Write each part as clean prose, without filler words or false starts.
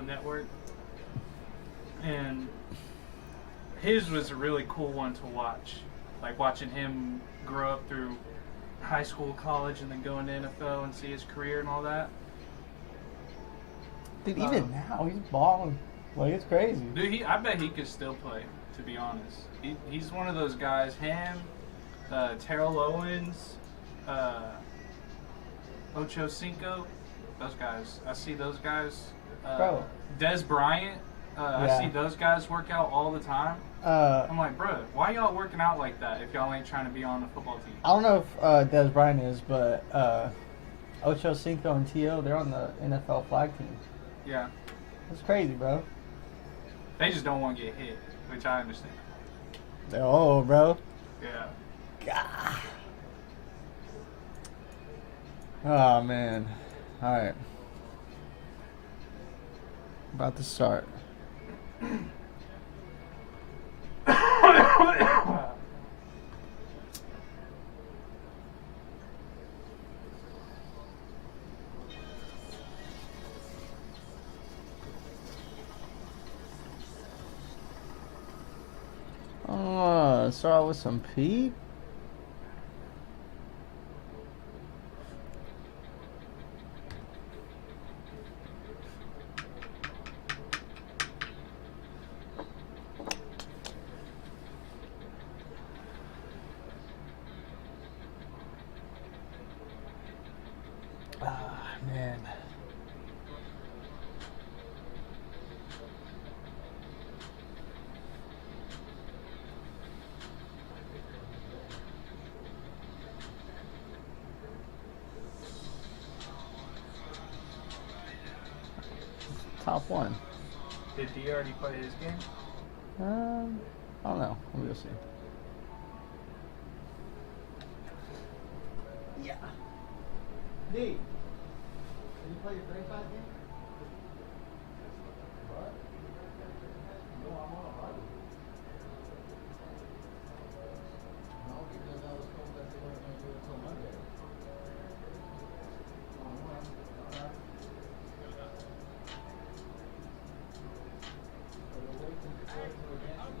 NFL Network, and his was a really cool one to watch. Like watching him grow up through high school, college, and then go into NFL and see his career and all that. Dude, even now he's balling. Like, it's crazy. Dude, I bet he could still play. To be honest, he's one of those guys. Him, Terrell Owens, Ocho Cinco, those guys. I see those guys. Bro. Des Bryant. I see those guys work out all the time. I'm like, bro, why y'all working out like that if y'all ain't trying to be on the football team? I don't know if Des Bryant is, but Ocho Cinco and T.O., they're on the NFL flag team. Yeah. That's crazy, bro. They just don't want to get hit, which I understand. Oh, bro. Yeah. God. Oh, man. All right. About to start. Start out with some Pete. Man. Top one. Did he already play his game? I don't know. We'll see. Yeah. D. Did you play your franchise game? What? No, I'm on a buddy. No, because I was told that they weren't going to do it until Monday. Alright.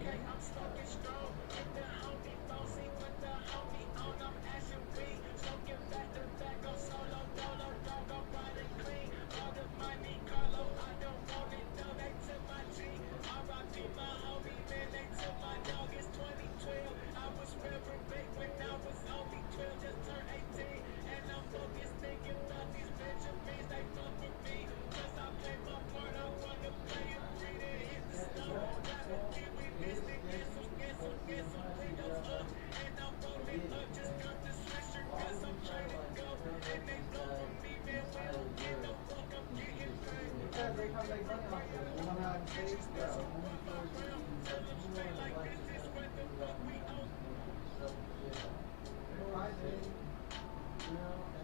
Okay, I'm smoking strong with the homie bossy with the homie on. I'm ashing weed, smoking back to back. I'm solo, dolo, dog. I'm riding clean. All the money, Carlo, I don't want it. No, they took my G. R.I.P. my homie, man. They took my dog. It's 2012. I was reverend big when I was only 12. Just turned 18, and I'm focused thinking about these Benjamins. They fuck with me, 'cause I play my part. I wanna play it free to hit the stone.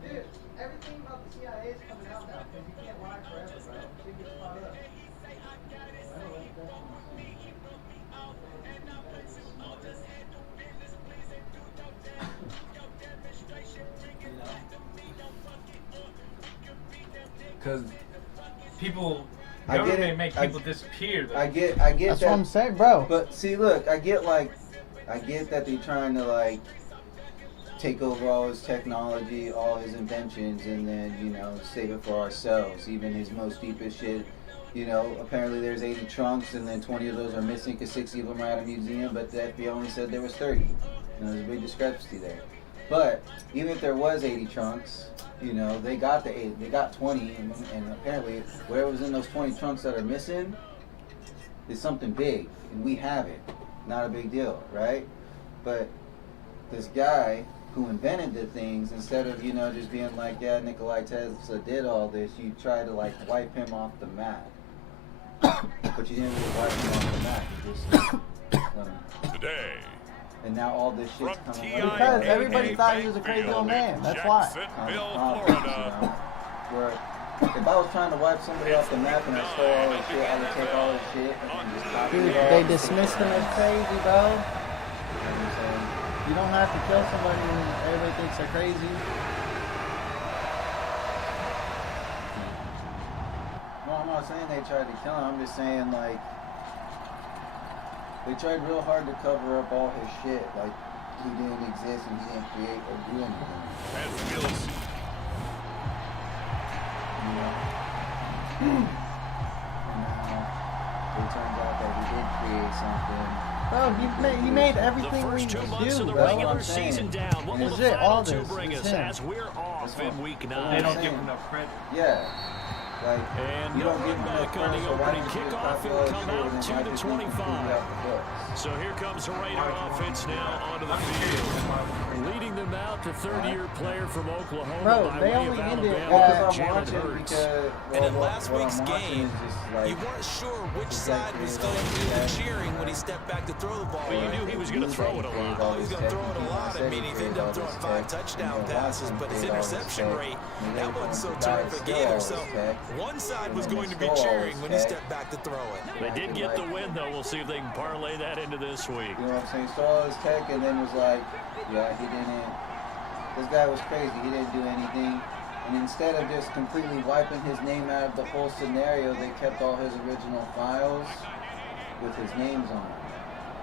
Dude, everything about the CIA is coming out now because you can't lie forever, bro. Shit gets caught up. Because people, I get government it. make people disappear. Though. I get That's that. what I'm saying, bro. But see, look, I get that they're trying to like take over all his technology, all his inventions, and then save it for ourselves. Even his most deepest shit. Apparently there's 80 trunks, and then 20 of those are missing because 60 of them are at a museum. But the FBI only said there was 30. There's a big discrepancy there. But even if there was 80 trunks, they got the 8, they got 20, and apparently whatever was in those 20 trunks that are missing is something big, and we have it. Not a big deal, right? But this guy who invented the things, instead of just being like, yeah, Nikolai Tesla did all this, you try to like wipe him off the map. But you didn't really wipe him off the map. You just Today. And now all this shit's From coming TIAA Because everybody thought he was a crazy old man. That's why. Jacksonville, Florida. Where if I was trying to wipe somebody off the map and I stole all this shit, I would take all this shit and just copy Dude, it all. they dismissed him as crazy, bro. You know what I'm saying? You don't have to kill somebody when everybody thinks they're crazy. No, I'm not not saying they tried to kill him. I'm just saying, like, they tried real hard to cover up all his shit. Like, he didn't exist and he didn't create or do anything. And Mills. You know? And now, it turns out that he did create something. Bro, he made everything The we first 2 do, months of the bro. regular season down. What will Is the it all final 2 this? bring It's us him. as we're off in week They 9? don't give him enough credit. Yeah. Like, And you no don't give run him back the on the first, so why opening did you just kickoff. copy It all will his come shit out and to then the just leave him 25. out the books? So here comes the Raider offense now onto the field. Leading them out, the third-year player from Oklahoma Bro, by they way of only ended Alabama, at- Because I'm Jalen watching Hurts. because And in what last I'm week's watching game, is just like, you weren't sure which the side guy was created going to do the all this cheering when he stepped back to throw the ball. But you right? knew he was going to throw it a lot. Oh, he's going to throw it a lot. I mean, he ended up throwing 5 touchdown passes, but his interception rate, that wasn't so terrific either. So one side was going to be cheering when he stepped back to throw it. They did get the win, though. We'll see if they can parlay that into this week. You know what I'm saying? Saw his tech and then was like, yeah, he didn't. This guy was crazy. He didn't do anything. And instead of just completely wiping his name out of the whole scenario, they kept all his original files with his names on it.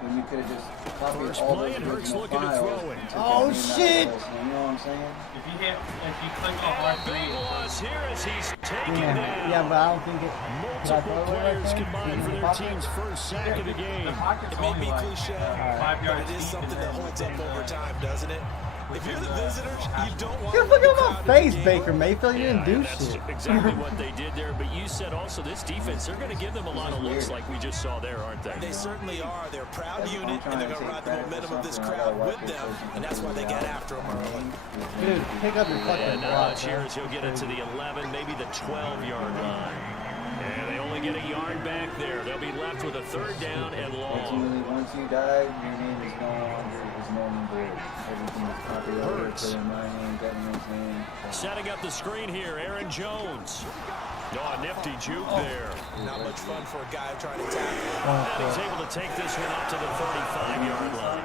When you could have just copied First all play, those and Hurts original looking to files. throw it. and took Oh, his name out of shit! the whole thing. You know what I'm saying? If you click on R3, Big loss here as he's taken Yeah, down. yeah, but I don't think it. Could I Multiple throw it right players there? combined for In the their pocket? team's first sack of the the game. pocket's It may only be like cliche, 5 but yards it is deep, something and that then holds up within, over time, doesn't it? If you're the visitors, you don't want Get the to fuck let out the my crowd face, in the game. Baker Mayfield. You didn't do and that's shit. exactly what they did there. But you said also this defense, they're going to give them a lot of looks like we just saw there, aren't they? They certainly are. They're a proud That's what I'm unit, and trying they're to going to take ride the credit for momentum of this something. I crowd gotta watch with this them, person and that's why they completely get out. after them early. Dude, pick up your fucking And now block, it's bro. here as he'll get it to the 11, maybe the 12-yard line. And they only get a yard back there. They'll be left with a 3rd down and long. Once you die, your name is no longer board. Everything is copyrighted. Hurts. Put in my name, government's name. Setting up the screen here, Aaron Jones. Oh, a nifty juke there. Not much fun for a guy trying to tackle. And he's able to take this one up to the 35-yard line.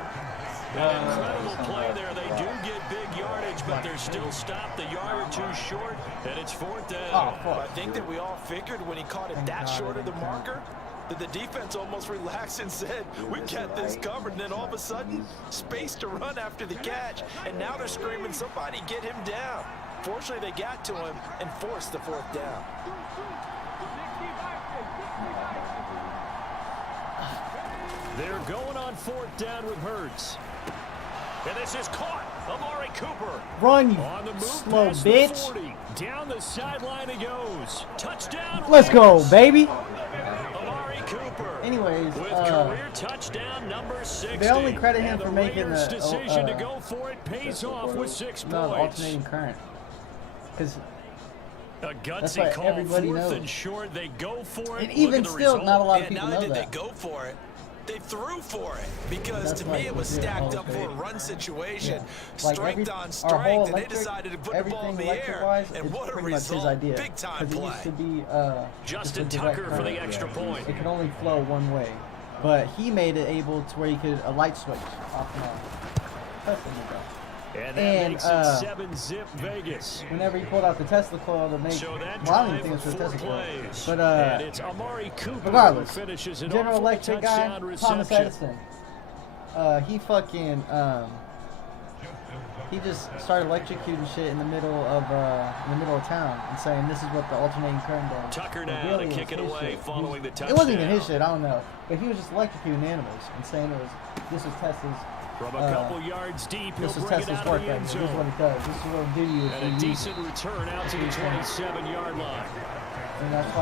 An incredible play there. They do get big yardage, but they're still stopped a yard or 2 short, and it's 4th down. Oh, fuck. I think that we all figured when he caught it that short of the marker that the defense almost relaxed and said, we've got this covered. And then all of a sudden, space to run after the catch. And now they're screaming, somebody get him down. Fortunately, they got to him and forced the 4th down. They're going on 4th down with Hurts. And this is caught. Amari Cooper. Run, you On the move slow past the bitch. 40. Down the sideline he goes. Touchdown. Let's go, Raiders. baby. Amari Cooper. Anyways, With career touchdown number 60. they only credit him And for the making Raiders' the decision to go for it pays off with 6 points. alternating current. Because A That's gutsy what call, everybody 4th knows. and short. They go for it. and Look even at the still, result. not a lot of And people not only know did that. they go for it, they threw for it. Because That's to me, like it was legit stacked Hall up of for a Fame. run situation. Like Strength on our whole strength, and they electric, decided to put the ball in the everything air. electric-wise, And it's what a pretty much his result. idea. Big time 'Cause it play. used to be Justin just a direct Tucker for the current. extra point. It could only flow one way, but he made it able to where you could a light switch off and on. Tesla did that. And that And, makes it 7-zip Vegas. Whenever he pulled out the Tesla coil to make, So that well, I don't drive even think for it's for 4 Tesla coil, plays. but and it's Amari Cooper regardless, who finishes it General off with a Electric guy, touchdown Thomas reception. Edison, he fucking he just started electrocuting shit in the middle of town and saying this is what the alternating current does. Tucker But now really, to it kick was it his away shit. following the touchdown. It wasn't even his shit, I don't know, but he was just electrocuting animals and saying this is Tesla's. From a couple yards deep, he'll This is bring it Tesla's out work of the right end here. This is what zone. it does. This is what it'll do to you if And you a use it. decent return out to the 27-yard line. And that's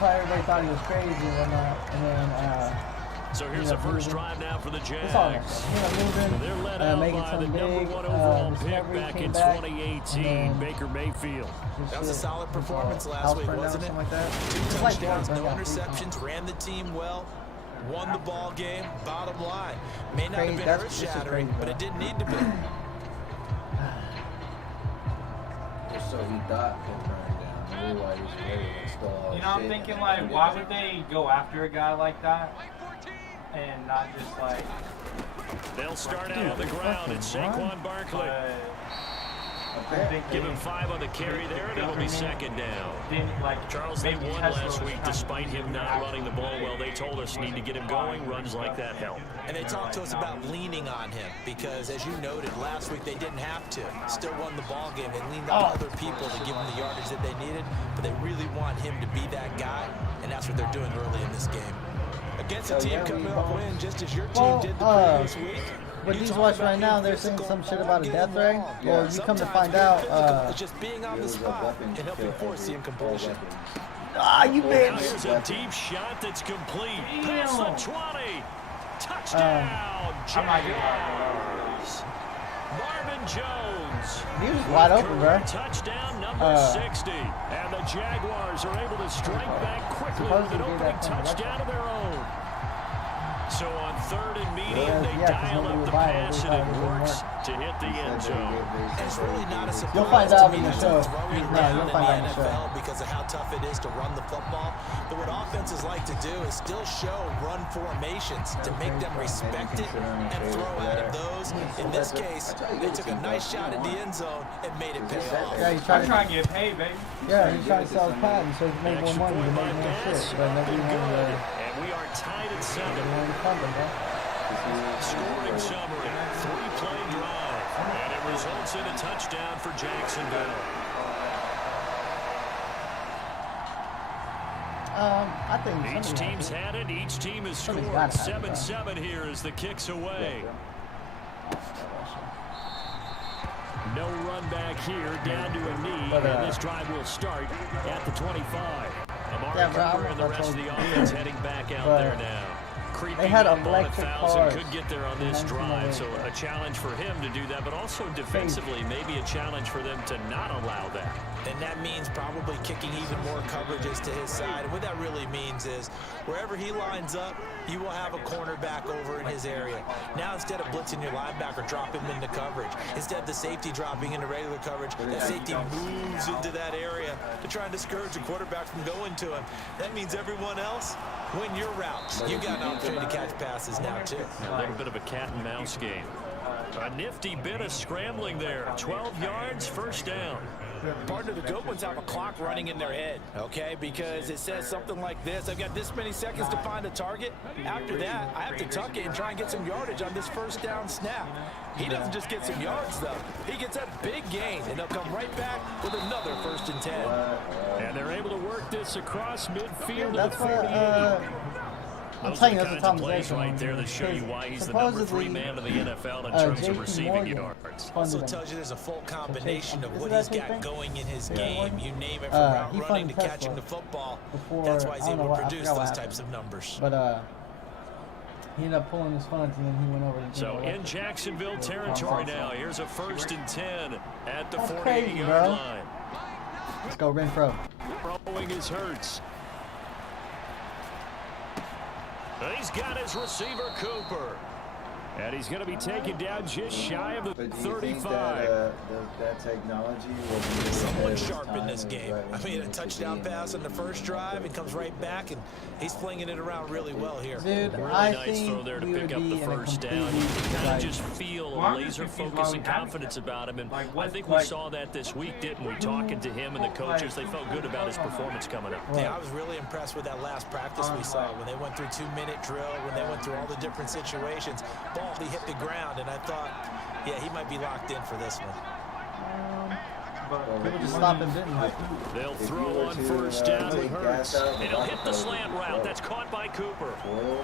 why everybody thought he was crazy and whatnot. And then So here's the first drive now for the it's all right. Jags. Moving, They're led out making by the something number big. 1 overall pick Discovery back came in back, 2018, and then Baker Mayfield. That was a solid performance last house week, burned down, wasn't it? something like that. 2 It's like touchdowns, burned no down 3 times. interceptions, ran the team well, won the ball game. Bottom line, may not Crazy, have been this is earth-shattering, crazy, but bro. it didn't need to be. Just so he thought it burned down. He realized he was ready to install all You his know, I'm shit. thinking, like, why would they go after a guy like that and not just, like, They'll start out on the ground. It's Saquon Barkley. Give him 5 on the carry there, and it'll be second down. Charles, they won last week despite him not running the ball well. They told us need to get him going. Runs like that help. And they talked to us about leaning on him because, as you noted, last week they didn't have to. Still won the ball game. They leaned on other people to give him the yardage that they needed, but they really want him to be that guy, and that's what they're doing early in this game. Against a team coming off win just as your team did the previous week. But these watch right now, they're saying some shit about a death ray. Well, you come to find out, just being on the spot and helping force the incompletion. You bitch. Here's a deep shot that's complete. Past the 20. Touchdown, Jaguars. Marvin Jones. He was wide open, bro. Touchdown number 60. And the Jaguars are able to strike back quickly with an opening touchdown of their own. So on 3rd and medium, they dial up the pass, and it works to hit the end zone. And it's really not a surprise. You'll find out to me in the that show. they're throwing No, down you'll in find out in the the show. NFL because of how tough it is to run the football. But what offenses like to do is still show run formations to make them respect it and throw out of those. In this case, they took a nice shot at the end zone and made it pay off. Yeah, he's I'm trying trying to get paid, baby. Yeah, he's trying to sell his patent so he can make more Extra money to point make by more Bass shit. But nobody looking wanted good. to. And we are tied at 7. Funding, bro. Scoring summary, 3-play drive, and it results in a touchdown for Jacksonville. I think Each team's had it. Each team has scored. Somebody's gotta have it, 7-7 here as the kick's away. No run back here, down to a knee, and this drive will start at the 25. Amari Cooper and the rest of the offense heading back out there now. Creeping had up on electric 1,000, cars could get there on this drive, so a challenge for him to do that, but also defensively, maybe a challenge for them to not allow that. And that means probably kicking even more coverages to his side. And what that really means is wherever he lines up, you will have a cornerback over in his area. Now, instead of blitzing your linebacker, drop him into coverage. Instead of the safety dropping into regular coverage, that safety moves into that area to try and discourage the quarterback from going to him. That means everyone else, win your routes. You got an opportunity to catch passes now, too. A little bit of a cat and mouse game. A nifty bit of scrambling there. 12 yards, first down. Partner, the good ones have a clock running in their head, okay? Because it says something like this. I've got this many seconds to find a target. After that, I have to tuck it and try and get some yardage on this first down snap. He doesn't just get some yards, though. He gets a big gain, and they'll come right back with another 1st and 10. And they're able to work this across midfield That's to the what, 48. I'm Those telling are you, the that's a kinds of plays Tom right there that show you why he's the number 3 man in the NFL in terms of receiving yards. Also tells you there's a full combination of what he's got going in his game. You name it, from route running to catching the football. That's why he's able to produce those types of numbers. But he ended up pulling his funds and then he went over. So in Jacksonville territory now, here's a 1st and 10 at the That's 48-yard crazy, line. Let's go Renfro. Throwing is Hurts. He's got his receiver, Cooper. And he's going to be taken down just shy of the But do you 35. think that technology will be Somewhat sharp in this game. I mean, a touchdown pass on the first drive and comes right back, and he's flinging it around really well here. Dude, Really I nice think throw there to we pick would up be the in a first down. You completely, can kind of like, just feel Well, a laser focus and confidence about him. And I think we saw that this week, didn't we? Talking to him and the coaches, they felt good about his performance coming up. Yeah, I was really impressed with that last practice we saw when they went through 2-minute drill, when they went through all the different situations. Ball, he hit the ground, and I thought, yeah, he might be locked in for this one. People just stopped and didn't. They'll throw on first down with Hurts. And he'll hit the slant route. That's caught by Cooper.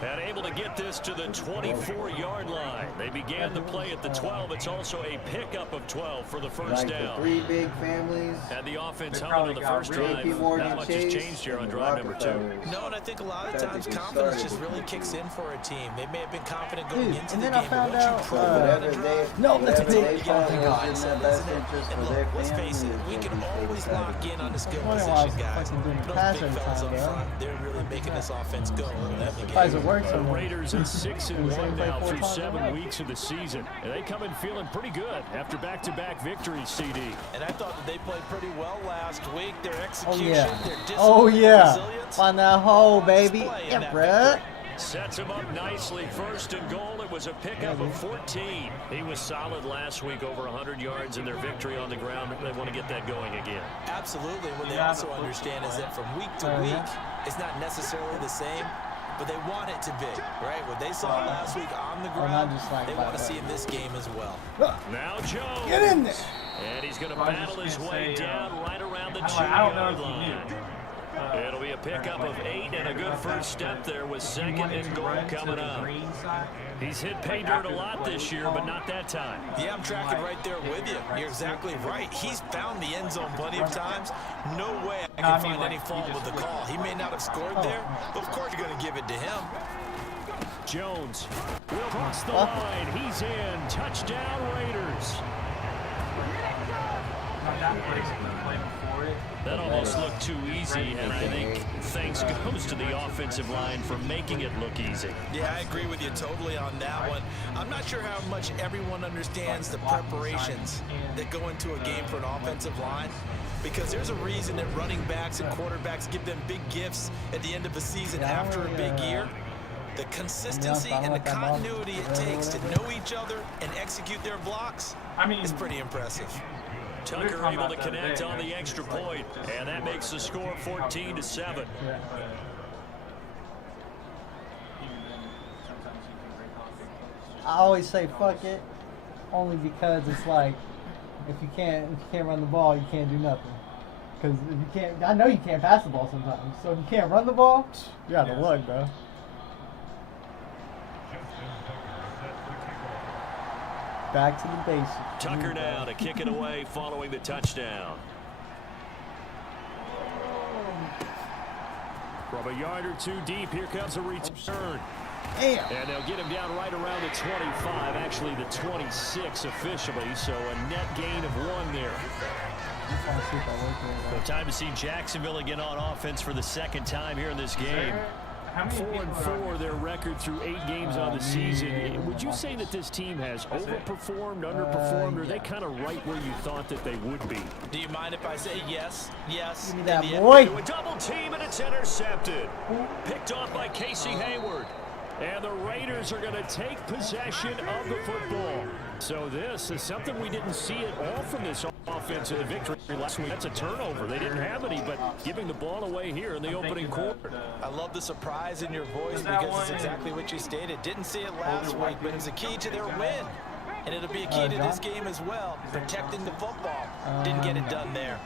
And able to get this to the 24-yard line. They began the play at the 12. It's also a pickup of 12 for the first like down. the 3 big families. And the offense They humming on the probably first got drive. JP Morgan Not much Chase has changed here on and the drive number 2. Rockefellers. No, and I think a lot of Got to times get confidence started. just really kicks in for a team. They may have been confident going Dude, into and the then game, I found but once out, you prove it on Whatever the drive, No, that's a whatever big they felt thing, was in their best isn't it? interest And for look, their let's face it, family we is can what always they lock in on the skill Wondering why I was position guys. fucking doing the Those pass big every fellas time, up bro. front, they're really making this offense go. Why is it work so The much? Raiders at 6-1 now through 7 times. weeks of the season. And they come in feeling pretty good after back-to-back victories, CD. And I thought that they played pretty well last week. Their Oh execution, yeah. their discipline, Oh their yeah. resilience. Find that hole, baby. Display in Yeah, that bruh. victory. Sets him up nicely. 1st and goal. It was a pickup of 14. He was solid last week, over 100 yards in their victory on the ground. They want to get that going again. Absolutely. What they also understand is that from week to week, it's not necessarily the same, but they want it to be, right? What they saw last week on the ground, they want to see in this game as well. Now Jones. Get in there. And he's going to battle his way down right around the 2-yard line. It'll be a pickup of 8 and a good first step there with 2nd and goal coming up. He's hit pay dirt a lot this year, but not that time. Yeah, I'm tracking right there with you. You're exactly right. He's found the end zone plenty of times. No way I can find any fault with the call. He may not have scored there, but of course you're going to give it to him. Jones will cross the line. He's in. Touchdown, Raiders. That almost looked too easy, and I think thanks goes to the offensive line for making it look easy. Yeah, I agree with you totally on that one. I'm not sure how much everyone understands the preparations that go into a game for an offensive line, because there's a reason that running backs and quarterbacks give them big gifts at the end of the season after a big year. The consistency and the continuity it takes to know each other and execute their blocks is pretty impressive. Tucker able to connect on the extra point, and that makes the score 14-7. I always say fuck it, only because it's like if you can't run the ball, you can't do nothing. Because if you can't, I know you can't pass the ball sometimes. So if you can't run the ball, you're out of luck, bro. Back to the basics. Tucker now to kick it away following the touchdown. From a yard or two deep, here comes a return. Damn. And they'll get him down right around the 25, actually the 26 officially, so a net gain of 1 there. Well, time to see Jacksonville again on offense for the 2nd time here in this game. 4-4 their record through 8 games on the season. Would you say that this team has overperformed, underperformed, or are they kind of right where you thought that they would be? Do you mind if I say yes? Yes. Give me that boy. To a double team, and it's intercepted. Picked off by Casey Hayward. And the Raiders are going to take possession of the football. So this is something we didn't see at all from this offensive victory last week. That's a turnover. They didn't have any, but giving the ball away here in the opening quarter. I love the surprise in your voice because it's exactly what you stated. Didn't see it last week, but it's a key to their win. And it'll be a key to this game as well, protecting the football. Didn't get it done there.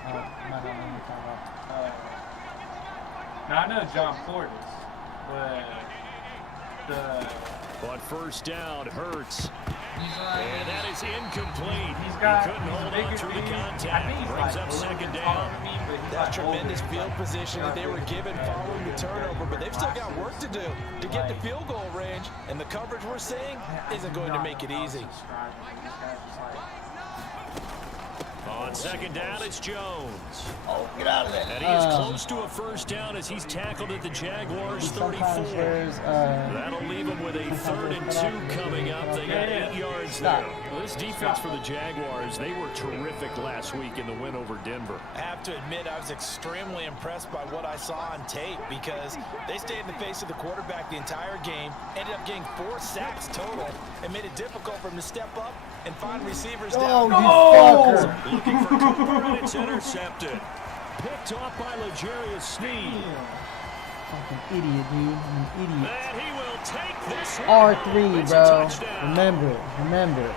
Now I know John Portis, but on first down, Hurts. And that is incomplete. He couldn't hold on through the contact. Brings up 2nd down. That tremendous field position that they were given following the turnover, but they've still got work to do to get to field goal range, and the coverage we're seeing isn't going to make it easy. On 2nd down, it's Jones. Oh, get out of there. And he is close to a first down as he's tackled at the Jaguars 34. That'll leave him with a 3rd and 2 coming up. They got 8 yards there. Well, this defense for the Jaguars, they were terrific last week in the win over Denver. I have to admit, I was extremely impressed by what I saw on tape because they stayed in the face of the quarterback the entire game, ended up getting 4 sacks total, and made it difficult for him to step up and find receivers down. Looking for Cooper, and it's intercepted. Picked off by L'Jarius Sneed. Fucking idiot, dude. I'm an idiot. And he will take this R3, bro. Remember it.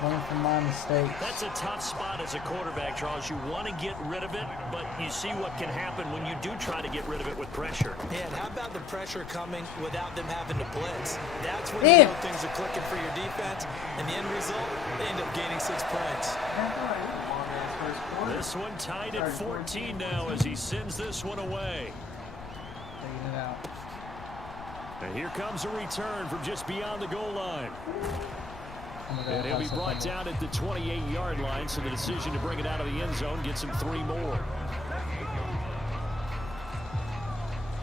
Learn from my mistake. That's a tough spot as a quarterback, Charles. You want to get rid of it, but you see what can happen when you do try to get rid of it with pressure. Yeah, and how about the pressure coming without them having to blitz? That's when you know things are clicking for your defense, and the end result, they end up gaining 6 points. This one tied at 14 now as he sends this one away. Taking it out. And here comes a return from just beyond the goal line. And he'll be brought down at the 28-yard line, so the decision to bring it out of the end zone gets him 3 more.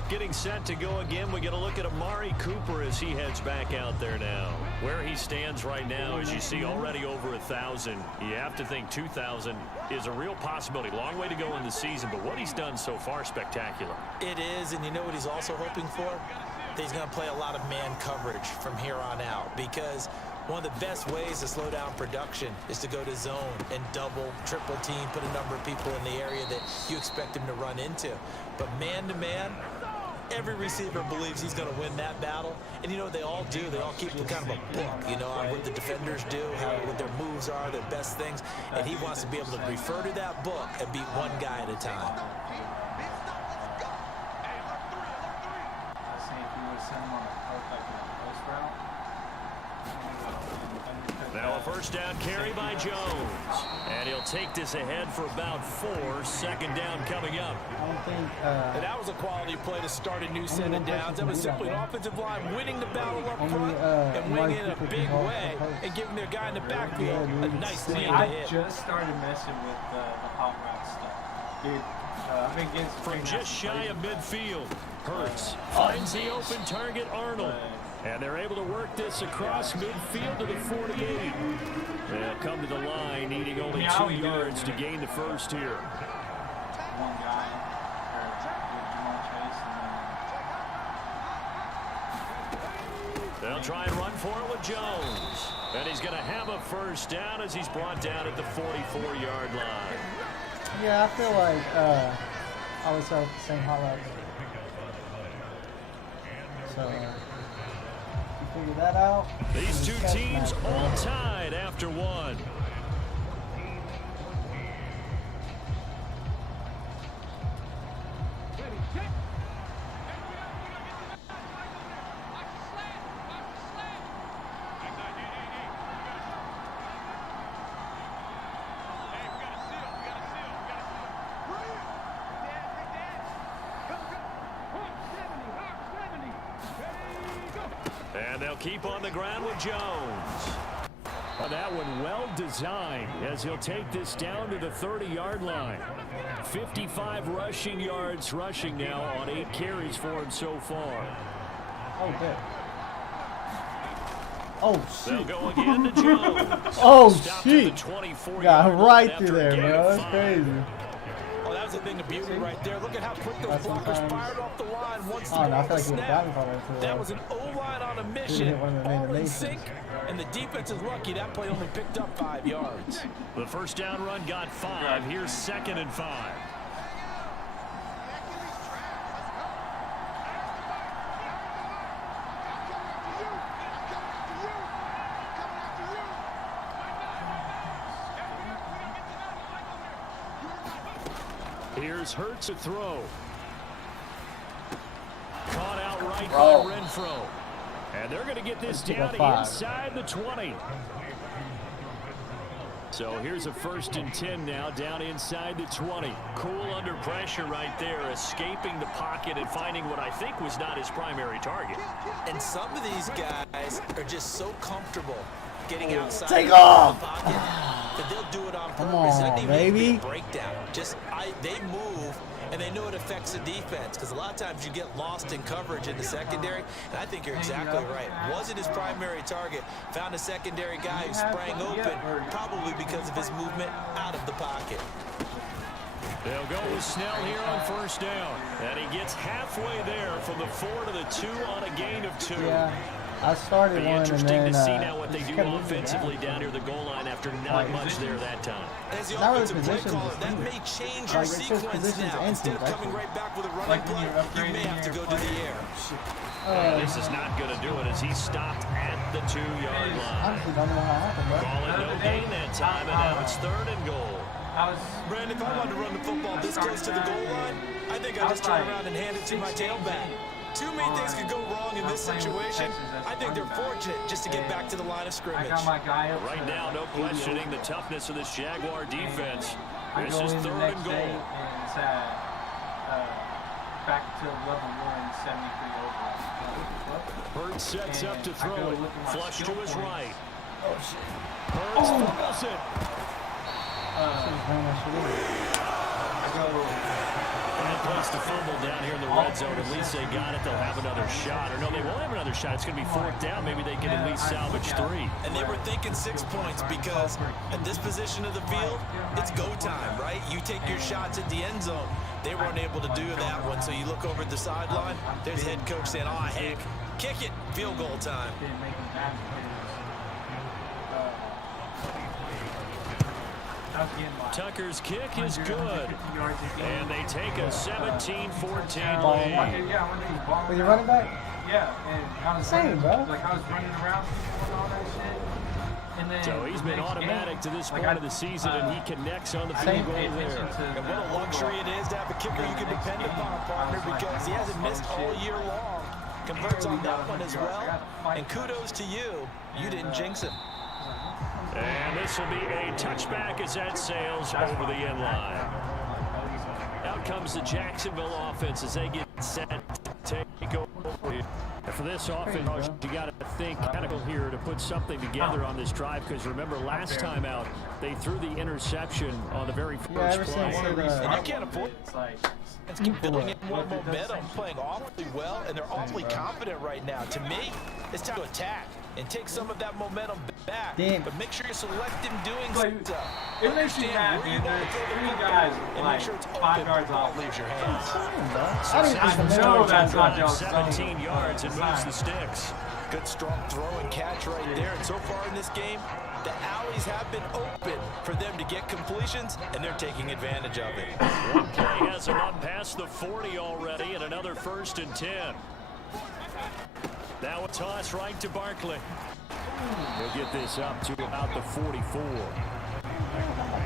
Getting set to go again, we get a look at Amari Cooper as he heads back out there now. Where he stands right now, as you see, already over 1,000. You have to think 2,000 is a real possibility. Long way to go in the season, but what he's done so far, spectacular. It is, and you know what he's also hoping for? That he's going to play a lot of man coverage from here on out, because one of the best ways to slow down production is to go to zone and double, triple team, put a number of people in the area that you expect him to run into. But man-to-man, every receiver believes he's going to win that battle. And you know what they all do? They all keep kind of a book, you know, on what the defenders do, what their moves are, their best things. And he wants to be able to refer to that book and beat one guy at a time. Now a first down carry by Jones. And he'll take this ahead for about 4. Second down coming up. I don't think. And that was a quality play to start a new set of downs. That was simply an offensive line winning the battle up front and winning in a big way and giving their guy in the backfield a nice lead to hit. I just started messing with the hot route stuff. Dude, I've been getting From just shy of midfield, Hurts finds the open target, Arnold. And they're able to work this across midfield to the 48. They'll come to the line, needing only 2 yards to gain the first here. One guy, Chase, They'll try and run for it with Jones. And he's going to have a first down as he's brought down at the 44-yard line. Yeah, I feel like I was the same highlight. So. Figure that out. These two teams all tied after one. And they'll keep on the ground with Jones. Oh, that one well designed as he'll take this down to the 30-yard line. 55 rushing yards rushing now on 8 carries for him so far. Oh, good. Oh, shit. They'll go again to Jones. Oh, shit. Got right through there, bro. That's crazy. Oh, that was a thing of beauty right there. Look at how quick those blockers fired off the line once the I ball feel like snapped. That was an O-line on a mission, all in sync, and the defense is lucky that play only picked up 5 yards. The first down run got 5. Here's 2nd and 5. Here's Hurts to throw. Caught out right by Renfro. And they're going to get this down inside the 20. So here's a 1st and 10 now, down inside the 20. Cool under pressure right there, escaping the pocket and finding what I think was not his primary target. And some of these guys are just so comfortable getting outside Take the off pocket that they'll do it on purpose. Come on, it baby. Breakdown. They move and they know it affects the defense, because a lot of times you get lost in coverage in the secondary, and I think you're exactly right. Wasn't his primary target, found a secondary guy who sprang open, probably because of his movement out of the pocket. They'll go with Snell here on 1st down, and he gets halfway there from the 4 to the 2 on a gain of 2. Yeah. I started Be one interesting and then, to see now what they do kept offensively down near the goal line after not much there that time. As the Not really offensive play positions, caller, that either. may change Like, your it says sequence positions now. and Instead of teams, coming actually. right back with a running Like when play, you're you may upgrading have to your go to the play. air. This is not going to do it as he stopped at the 2-yard line. Honestly, don't know how it happened, bro. Call it no gain that time, and now it's 3rd and goal. Brandon, if I wanted to run the football this close to the goal line, I think I'd just turn around and hand it to my tailback. Too many things could go wrong in this situation. I think they're fortunate just to get back to the line of scrimmage. Right now, no questioning the toughness of this Jaguar defense. This is 3rd and goal. It's back to level 1, 73 over. Hurts sets up to throw it. Flush to his right. Oh, shit. Hurts fumbles it. I go And plays forced a fumble down here in the red zone. At least they got it. They'll have another shot. Or no, they won't have another shot. It's going to be fourth down. Maybe they can at least salvage 3. And they were thinking 6 points because at this position of the field, it's go time, right? You take your shots at the end zone. They weren't able to do that one, so you look over at the sideline. There's head coach saying, "Oh, heck, kick it, field goal time." Tucker's kick is good. And they take a 17-14 Ball. lead. Were you running back? Yeah, and I was Same, running, bro. like I was running around people and all that shit. And then So he's been automatic to this point of the season, and he connects on the field goal there. And what a luxury it is to have a kicker you can depend upon, partner, because he hasn't missed all year long. Converts on that one as well. And kudos to you. You didn't jinx him. And this will be a touchback as that sails over the end line. Out comes the Jacksonville offense as they get set to take over. For this offense, you got to think critical here to put something together on this drive, because remember last time out they threw the interception on the very first play. And you can't afford it's keep building in more momentum, playing awfully well, and they're awfully confident right now. To me, it's time to attack and take some of that momentum back. But make sure you select him doing so. It makes you mad, dude. There's 3 guys like 5 yards off. Leaves your hands. I know that's not Joe's 17 yards and moves the sticks. Good strong throw and catch right there. And so far in this game, the alleys have been open for them to get completions, and they're taking advantage of it. One play has him up past the 40 already, and another 1st and 10. Now a toss right to Barkley. He'll get this up to about the 44.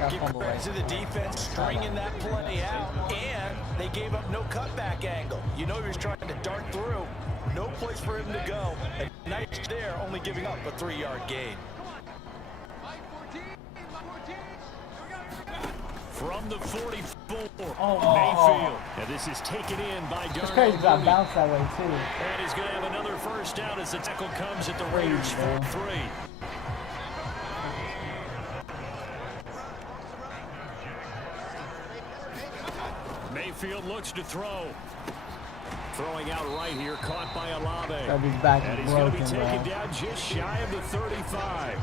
Give credit to the defense stringing that play out, and they gave up no cutback angle. You know he was trying to dart through. No place for him to go. And nice there, only giving up a 3-yard gain. From the 44, Mayfield. And this is taken in by Darnell. It's crazy got bounced that way, too. And he's going to have another 1st down as the tackle comes at the Raiders 4-3. Mayfield looks to throw. Throwing out right here, caught by Olave. And he's going to be taken down just shy of the 35.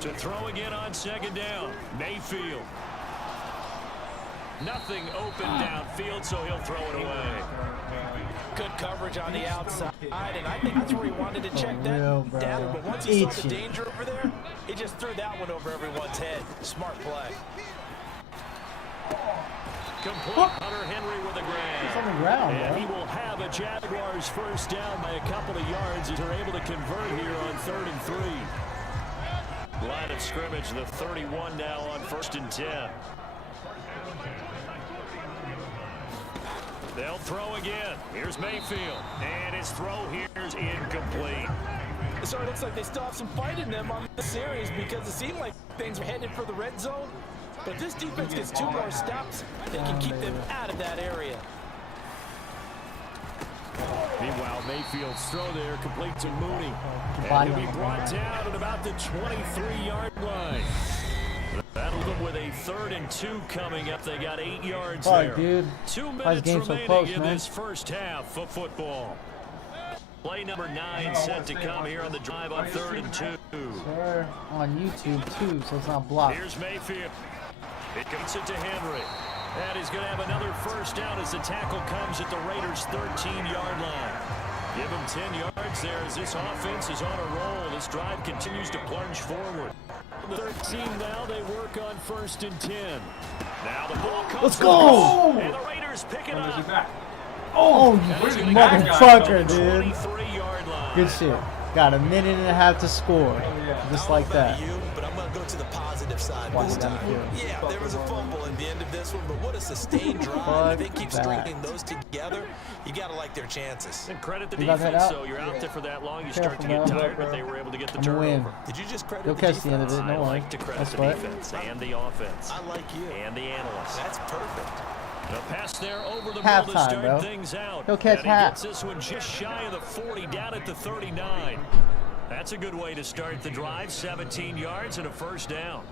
To throw again on 2nd down. Mayfield. Nothing open downfield, so he'll throw it away. Good coverage on the outside, and I think that's where he wanted to check that down. But once he saw the danger over there, he just threw that one over everyone's head. Smart play. Complete. Hunter Henry with a grab. He's on the ground, and he will have a Jaguars 1st down by a couple of yards as they're able to convert here on 3rd and 3. Line of scrimmage, the 31 now on 1st and 10. They'll throw again. Here's Mayfield. And his throw here is incomplete. So it looks like they still have some fight in them on the series, because it seemed like things were headed for the red zone. But this defense gets 2 more stops. They can keep them out of that area. Meanwhile, Mayfield's throw there complete to Mooney. And he'll be brought down at about the 23-yard line. That'll leave them with a 3rd and 2 coming up. They got 8 yards there. Dude. 2 minutes remaining so close, in this 1st half of football. Play number 9 set to come here on the drive on 3rd and 2. Sure, on YouTube too, so it's not blocked. Here's Mayfield. It gets it to Henry. And he's going to have another 1st down as the tackle comes at the Raiders' 13-yard line. Give him 10 yards there as this offense is on a roll. This drive continues to plunge forward. The 13 now, they work on 1st and 10. Now the ball comes. Let's go! And the Raiders pick it up. Oh, you motherfucker, dude. Good shit. Got a minute and a half to score. Just like that. But I'm going to go to the positive side this time. Yeah, there was a fumble at the end of this one, but what a sustained drive. If they keep stringing those together, you got to like their chances. And credit the defense, so you're out there for that long, you start to get tired, but they were able to get the turnover. Did you just credit You'll the catch defense? the end of it, I like to credit the defense and the offense. I like you. And the analysts. That's perfect. The pass there over the half middle to time, start bro. things out. He'll catch and he half. gets this one just shy of the 40, down at the 39. That's a good way to start the drive. 17 yards and a first down.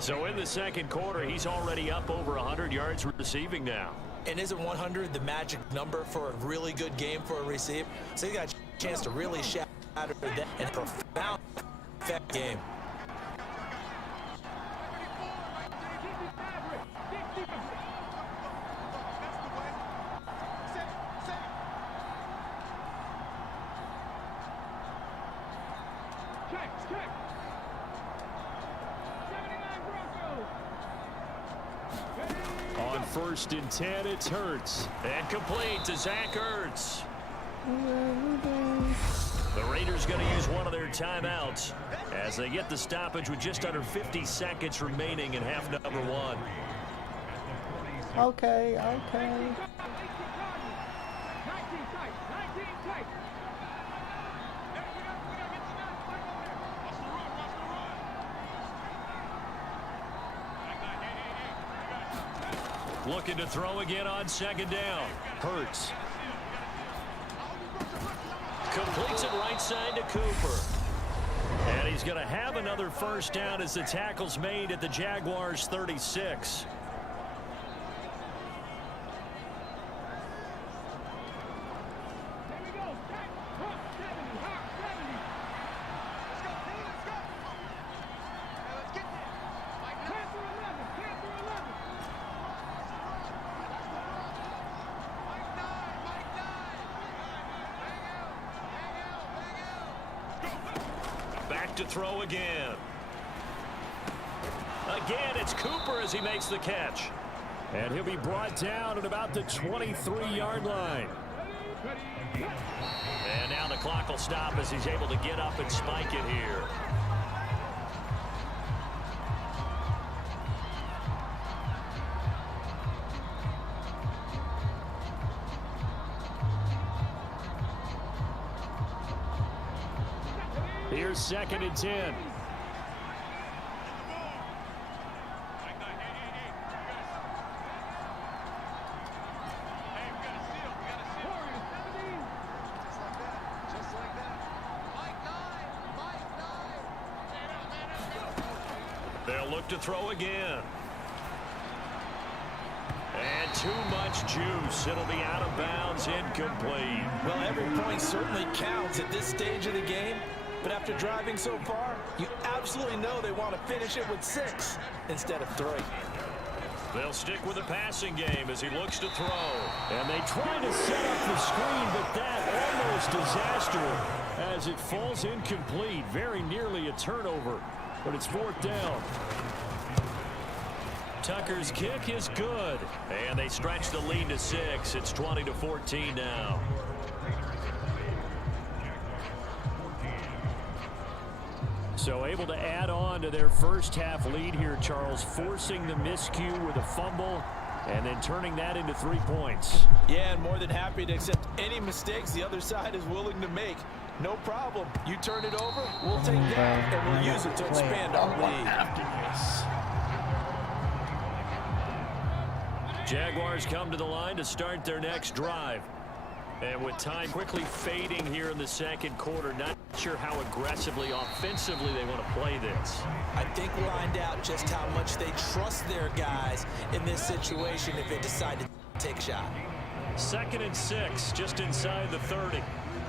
So in the second quarter, he's already up over 100 yards receiving now. And isn't 100 the magic number for a really good game for a receiver? So he got a chance to really shatter that in a profound effect game. On 1st and 10, it's Hurts. And complete to Zach Ertz. The Raiders going to use one of their timeouts as they get the stoppage with just under 50 seconds remaining in half number 1. Okay. Looking to throw again on 2nd down. Hurts. Completes it right side to Cooper. And he's going to have another first down as the tackle's made at the Jaguars' 36. Back to throw again. Again, it's Cooper as he makes the catch. And he'll be brought down at about the 23-yard line. And now the clock will stop as he's able to get up and spike it here. Here's 2nd and 10. They'll look to throw again. And too much juice. It'll be out of bounds, incomplete. Well, every point certainly counts at this stage of the game. But after driving so far, you absolutely know they want to finish it with 6 instead of 3. They'll stick with the passing game as he looks to throw. And they try to set up the screen, but that almost disaster as it falls incomplete. Very nearly a turnover, but it's 4th down. Tucker's kick is good. And they stretch the lead to 6. It's 20-14 now. So able to add on to their first half lead here, Charles, forcing the miscue with a fumble and then turning that into 3 points. Yeah, and more than happy to accept any mistakes the other side is willing to make. No problem. You turn it over, we'll take that, and we'll use it to expand our lead. Jaguars come to the line to start their next drive. And with time quickly fading here in the second quarter, not sure how aggressively, offensively they want to play this. I think lined out just how much they trust their guys in this situation if they decide to take a shot. 2nd and 6, just inside the 30.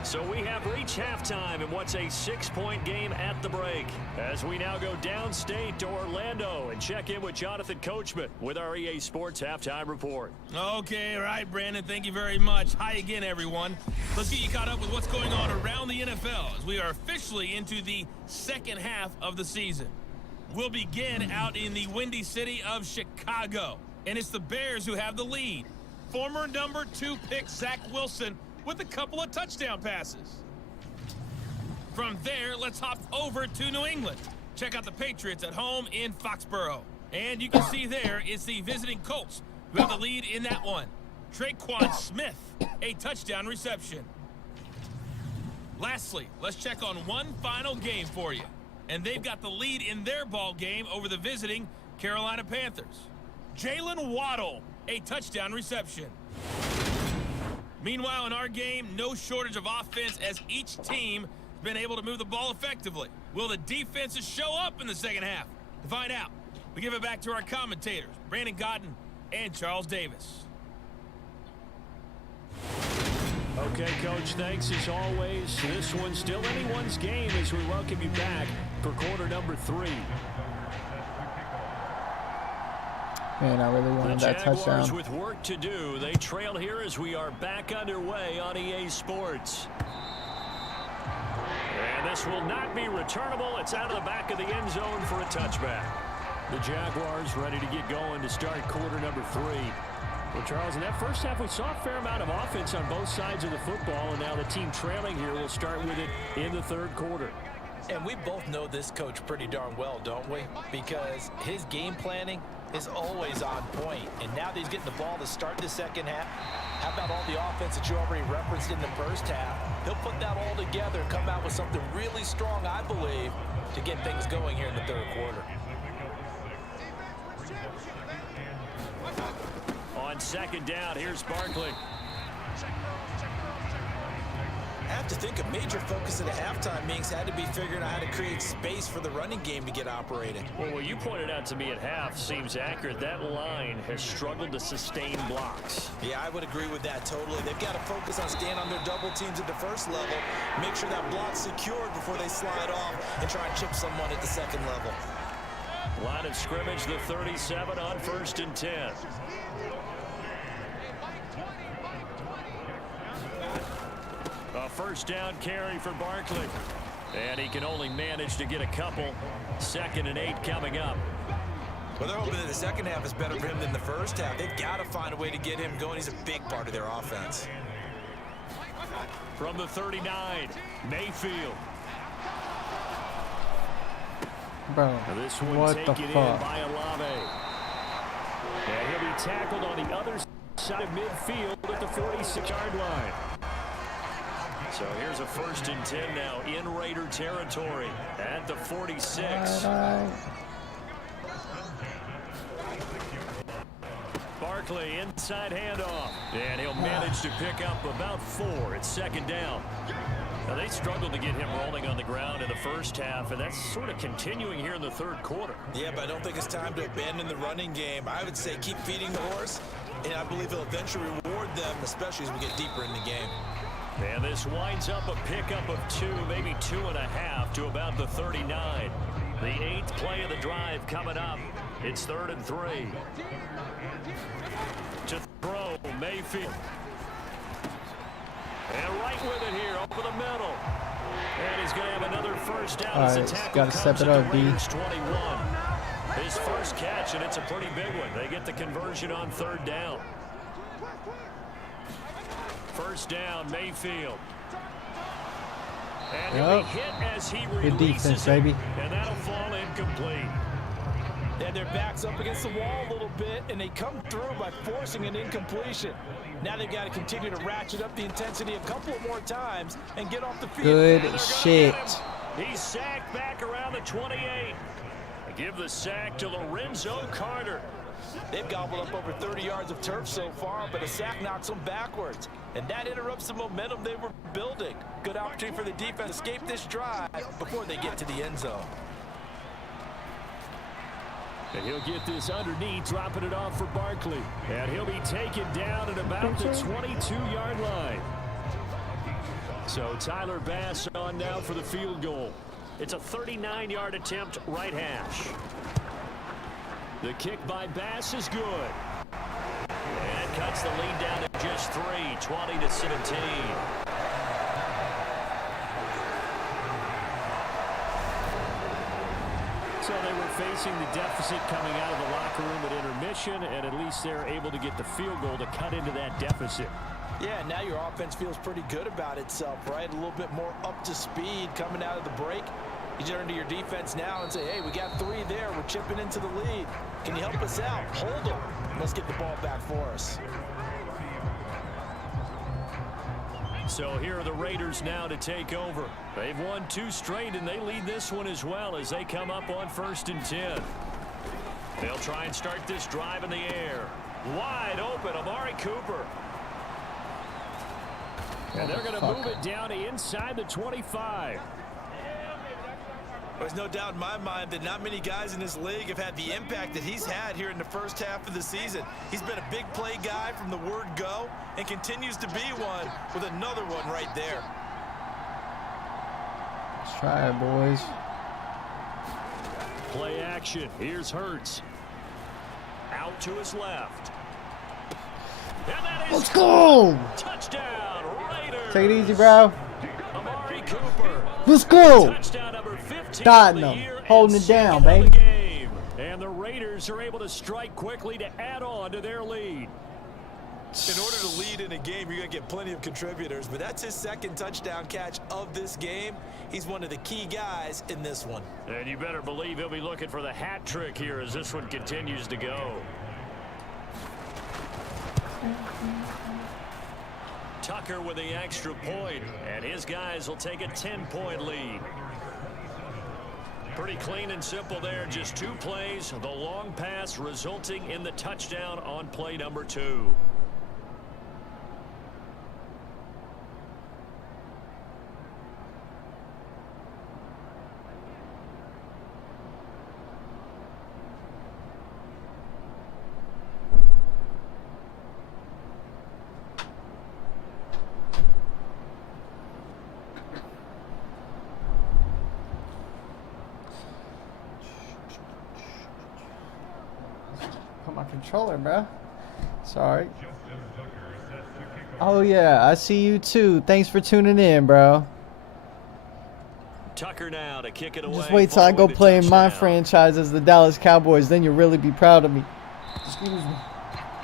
So we have reached halftime in what's a 6-point game at the break. As we now go downstate to Orlando and check in with Jonathan Coachman with our EA Sports Halftime Report. Okay, all right, Brandon, thank you very much. Hi again, everyone. Let's get you caught up with what's going on around the NFL as we are officially into the second half of the season. We'll begin out in the windy city of Chicago, and it's the Bears who have the lead. Former number 2 pick Zach Wilson with a couple of touchdown passes. From there, let's hop over to New England. Check out the Patriots at home in Foxborough. And you can see there it's the visiting Colts who have the lead in that one. Traquan Smith, a touchdown reception. Lastly, let's check on one final game for you. And they've got the lead in their ball game over the visiting Carolina Panthers. Jalen Waddle, a touchdown reception. Meanwhile, in our game, no shortage of offense as each team been able to move the ball effectively. Will the defenses show up in the second half? To find out, we give it back to our commentators, Brandon Cotton and Charles Davis. Okay, Coach, thanks as always. This one's still anyone's game as we welcome you back for quarter number 3. Man, I really wanted that Jaguars touchdown. with work to do. They trail here as we are back underway on EA Sports. And this will not be returnable. It's out of the back of the end zone for a touchback. The Jaguars ready to get going to start quarter number 3. Well, Charles, in that first half, we saw a fair amount of offense on both sides of the football, and now the team trailing here will start with it in the third quarter. And we both know this coach pretty darn well, don't we? Because his game planning is always on point. And now that he's getting the ball to start the second half, how about all the offense that you already referenced in the first half? He'll put that all together and come out with something really strong, I believe, to get things going here in the third quarter. On second down, here's Barkley. I have to think a major focus at the halftime meetings had to be figuring out how to create space for the running game to get operating. Well, what you pointed out to me at half seems accurate. That line has struggled to sustain blocks. Yeah, I would agree with that totally. They've got to focus on staying on their double teams at the first level, make sure that block's secured before they slide off and try and chip someone at the second level. Line of scrimmage, the 37 on 1st and 10. A first down carry for Barkley. And he can only manage to get a couple. 2nd and 8 coming up. Well, they're hoping that the second half is better for him than the first half. They've got to find a way to get him going. He's a big part of their offense. From the 39, Mayfield. Bro, Now this one what taken the in fuck? by Olave. And he'll be tackled on the other side of midfield at the 46-yard line. So here's a 1st and 10 now in Raider territory at the 46. Barkley inside handoff, and he'll manage to pick up about 4. It's 2nd down. Now they struggled to get him rolling on the ground in the first half, and that's sort of continuing here in the third quarter. Yeah, but I don't think it's time to abandon the running game. I would say keep feeding the horse, and I believe he'll eventually reward them, especially as we get deeper in the game. And this winds up a pickup of 2, maybe 2.5 to about the 39. The 8th play of the drive coming up. It's 3rd and 3. To throw, Mayfield. And right with it here, over the middle. And he's going to have another first down. All As right, the tackle gotta step comes it at up, the D. Raiders 21. His first catch, and it's a pretty big one. They get the conversion on 3rd down. First down, Mayfield. And he'll be hit as he Good releases defense, it, baby. and that'll fall incomplete. And their backs up against the wall a little bit, and they come through by forcing an incompletion. Now they've got to continue to ratchet up the intensity a couple more times and get off the field. Good shit. He's sacked back around the 28. Give the sack to Lorenzo Carter. They've gobbled up over 30 yards of turf so far, but a sack knocks them backwards. And that interrupts the momentum they were building. Good opportunity for the defense to escape this drive before they get to the end zone. And he'll get this underneath, dropping it off for Barkley. And he'll be taken down at about the 22-yard line. So Tyler Bass on now for the field goal. It's a 39-yard attempt, right hash. The kick by Bass is good. And cuts the lead down to just 3, 20-17. So they were facing the deficit coming out of the locker room at intermission, and at least they're able to get the field goal to cut into that deficit. Yeah, now your offense feels pretty good about itself, right? A little bit more up to speed coming out of the break. You turn to your defense now and say, hey, we got 3 there. We're chipping into the lead. Can you help us out? Hold them. Let's get the ball back for us. So here are the Raiders now to take over. They've won 2 straight, and they lead this one as well as they come up on 1st and 10. They'll try and start this drive in the air. Wide open, Amari Cooper. And they're going to move it down to inside the 25. There's no doubt in my mind that not many guys in this league have had the impact that he's had here in the first half of the season. He's been a big play guy from the word go and continues to be one with another one right there. Let's try it, boys. Play action. Here's Hurts. Out to his left. And that is Let's go! Touchdown, Raiders. Take it easy, bro. Amari Cooper. Let's go! Touchdown number 15 Dotting of the them. year Holding and it down, second of the baby. game. And the Raiders are able to strike quickly to add on to their lead. In order to lead in a game, you're going to get plenty of contributors, but that's his second touchdown catch of this game. He's one of the key guys in this one. And you better believe he'll be looking for the hat trick here as this one continues to go. Tucker with the extra point, and his guys will take a 10-point lead. Pretty clean and simple there. Just 2 plays. The long pass resulting in the touchdown on play number 2. Put my controller, bro. Sorry. Oh yeah, I see you too. Thanks for tuning in, bro. Tucker now to kick it away. Just wait till I go play in my franchise as the Dallas Cowboys, then you'll really be proud of me. Excuse me.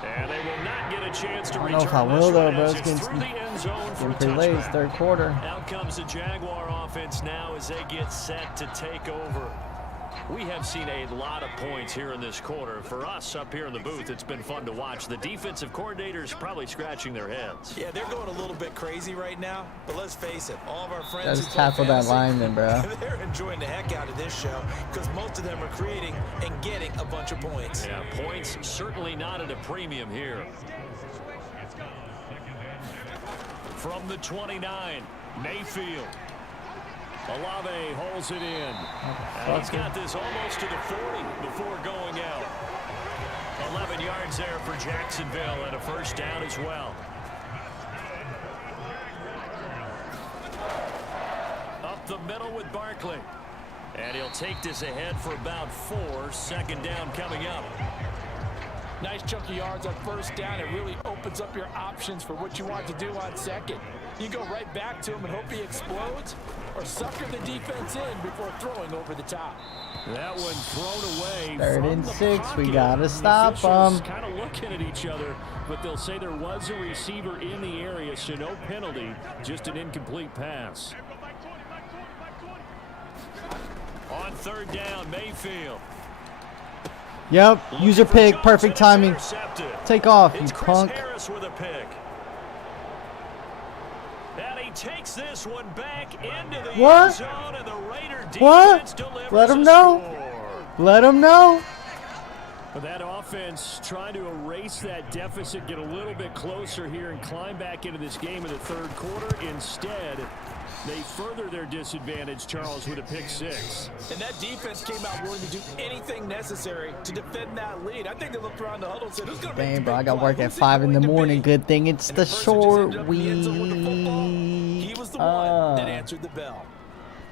And they will not get a chance to I don't know if I will though, bro. It's getting pretty late. It's third quarter. Out comes the Jaguar offense now as they get set to take over. We have seen a lot of points here in this quarter. For us up here in the booth, it's been fun to watch. The defensive coordinators probably scratching their heads. Yeah, they're going a little bit crazy right now, but let's face it, all of our friends Just tackle that lineman, bro. They're enjoying the heck out of this show because most of them are creating and getting a bunch of points. Yeah, points certainly not at a premium here. From the 29, Mayfield. Olave holds it in. And he's got this almost to the 40 before going out. 11 yards there for Jacksonville and a first down as well. Up the middle with Barkley. And he'll take this ahead for about 4. Second down coming up. Nice chunk of yards on first down. It really opens up your options for what you want to do on second. You go right back to him and hope he explodes, or sucker the defense in before throwing over the top. That one thrown away. 3rd and 6. We gotta stop them. Kind of looking at each other, but they'll say there was a receiver in the area, so no penalty, just an incomplete pass. On 3rd down, Mayfield. Yep, user pick, perfect timing. Take off, you punk. Harris with a pick. And he takes this one back into the end zone, and the Raider defense delivers. Let him know. Let him know. But that offense trying to erase that deficit, get a little bit closer here, and climb back into this game in the 3rd quarter. Instead, they further their disadvantage, Charles, with a pick 6. And that defense came out willing to do anything necessary to defend that lead. I think they looked around the huddle and said, who's going to make the Dang, bro, I big got play? work at Who's it 5 in the going to morning. be? Good thing it's And the person who just ended short up in the end zone with the football, week. he was the one that answered the bell.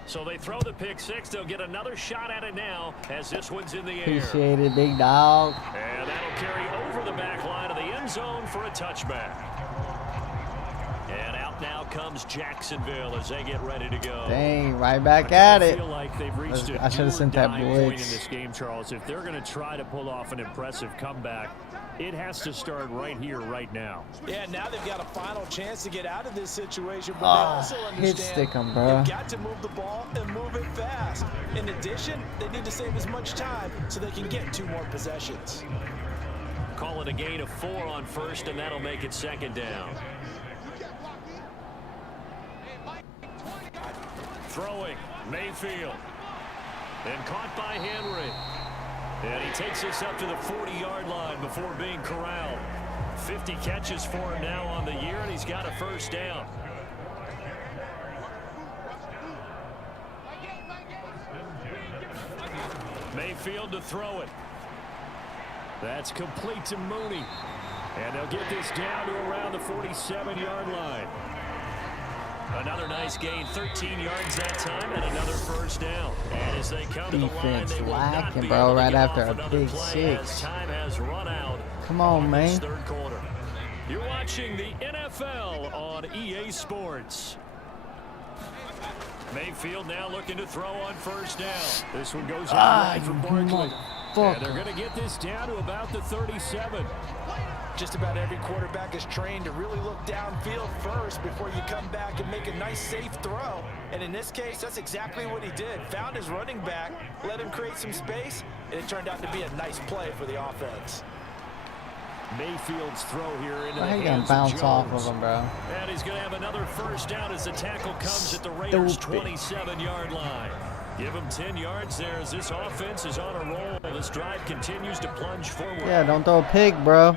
So they throw the pick 6. They'll get another shot at it now as this one's in the air. Appreciate it, big dog. And that'll carry over the back line of the end zone for a touchback. And out now comes Jacksonville as they get ready to go. Dang, right back at it. I feel like they've reached a I should have sent that do-or-die point in blitz. this game, Charles. If they're going to try to pull off an impressive comeback, it has to start right here, right now. Yeah, now they've got a final chance to get out of this situation, but they Oh, also hit understand stick 'em, bro. they've got to move the ball and move it fast. In addition, they need to save as much time so they can get 2 more possessions. Call it a gain of 4 on first, and that'll make it 2nd down. Throwing, Mayfield. And caught by Henry. And he takes us up to the 40-yard line before being corralled. 50 catches for him now on the year, and he's got a first down. Mayfield to throw it. That's complete to Mooney. And they'll get this down to around the 47-yard line. Another nice gain, 13 yards that time, and another first down. And as they come to the line, they will not be able to get off another play as time has run out. Come on, man. This third quarter. You're watching the NFL on EA Sports. Mayfield now looking to throw on first down. This one goes out right for Barkley. And they're going to get this down to about the 37. Just about every quarterback is trained to really look downfield first before you come back and make a nice, safe throw. And in this case, that's exactly what he did. Found his running back, let him create some space, and it turned out to be a nice play for the offense. Mayfield's throw here into the How you hands gonna bounce of off Jones. of him, bro? And he's going to have another first down as the tackle comes at the Raiders' 27-yard line. Give him 10 yards there as this offense is on a roll. This drive continues to plunge forward. Yeah, don't throw a pig, bro.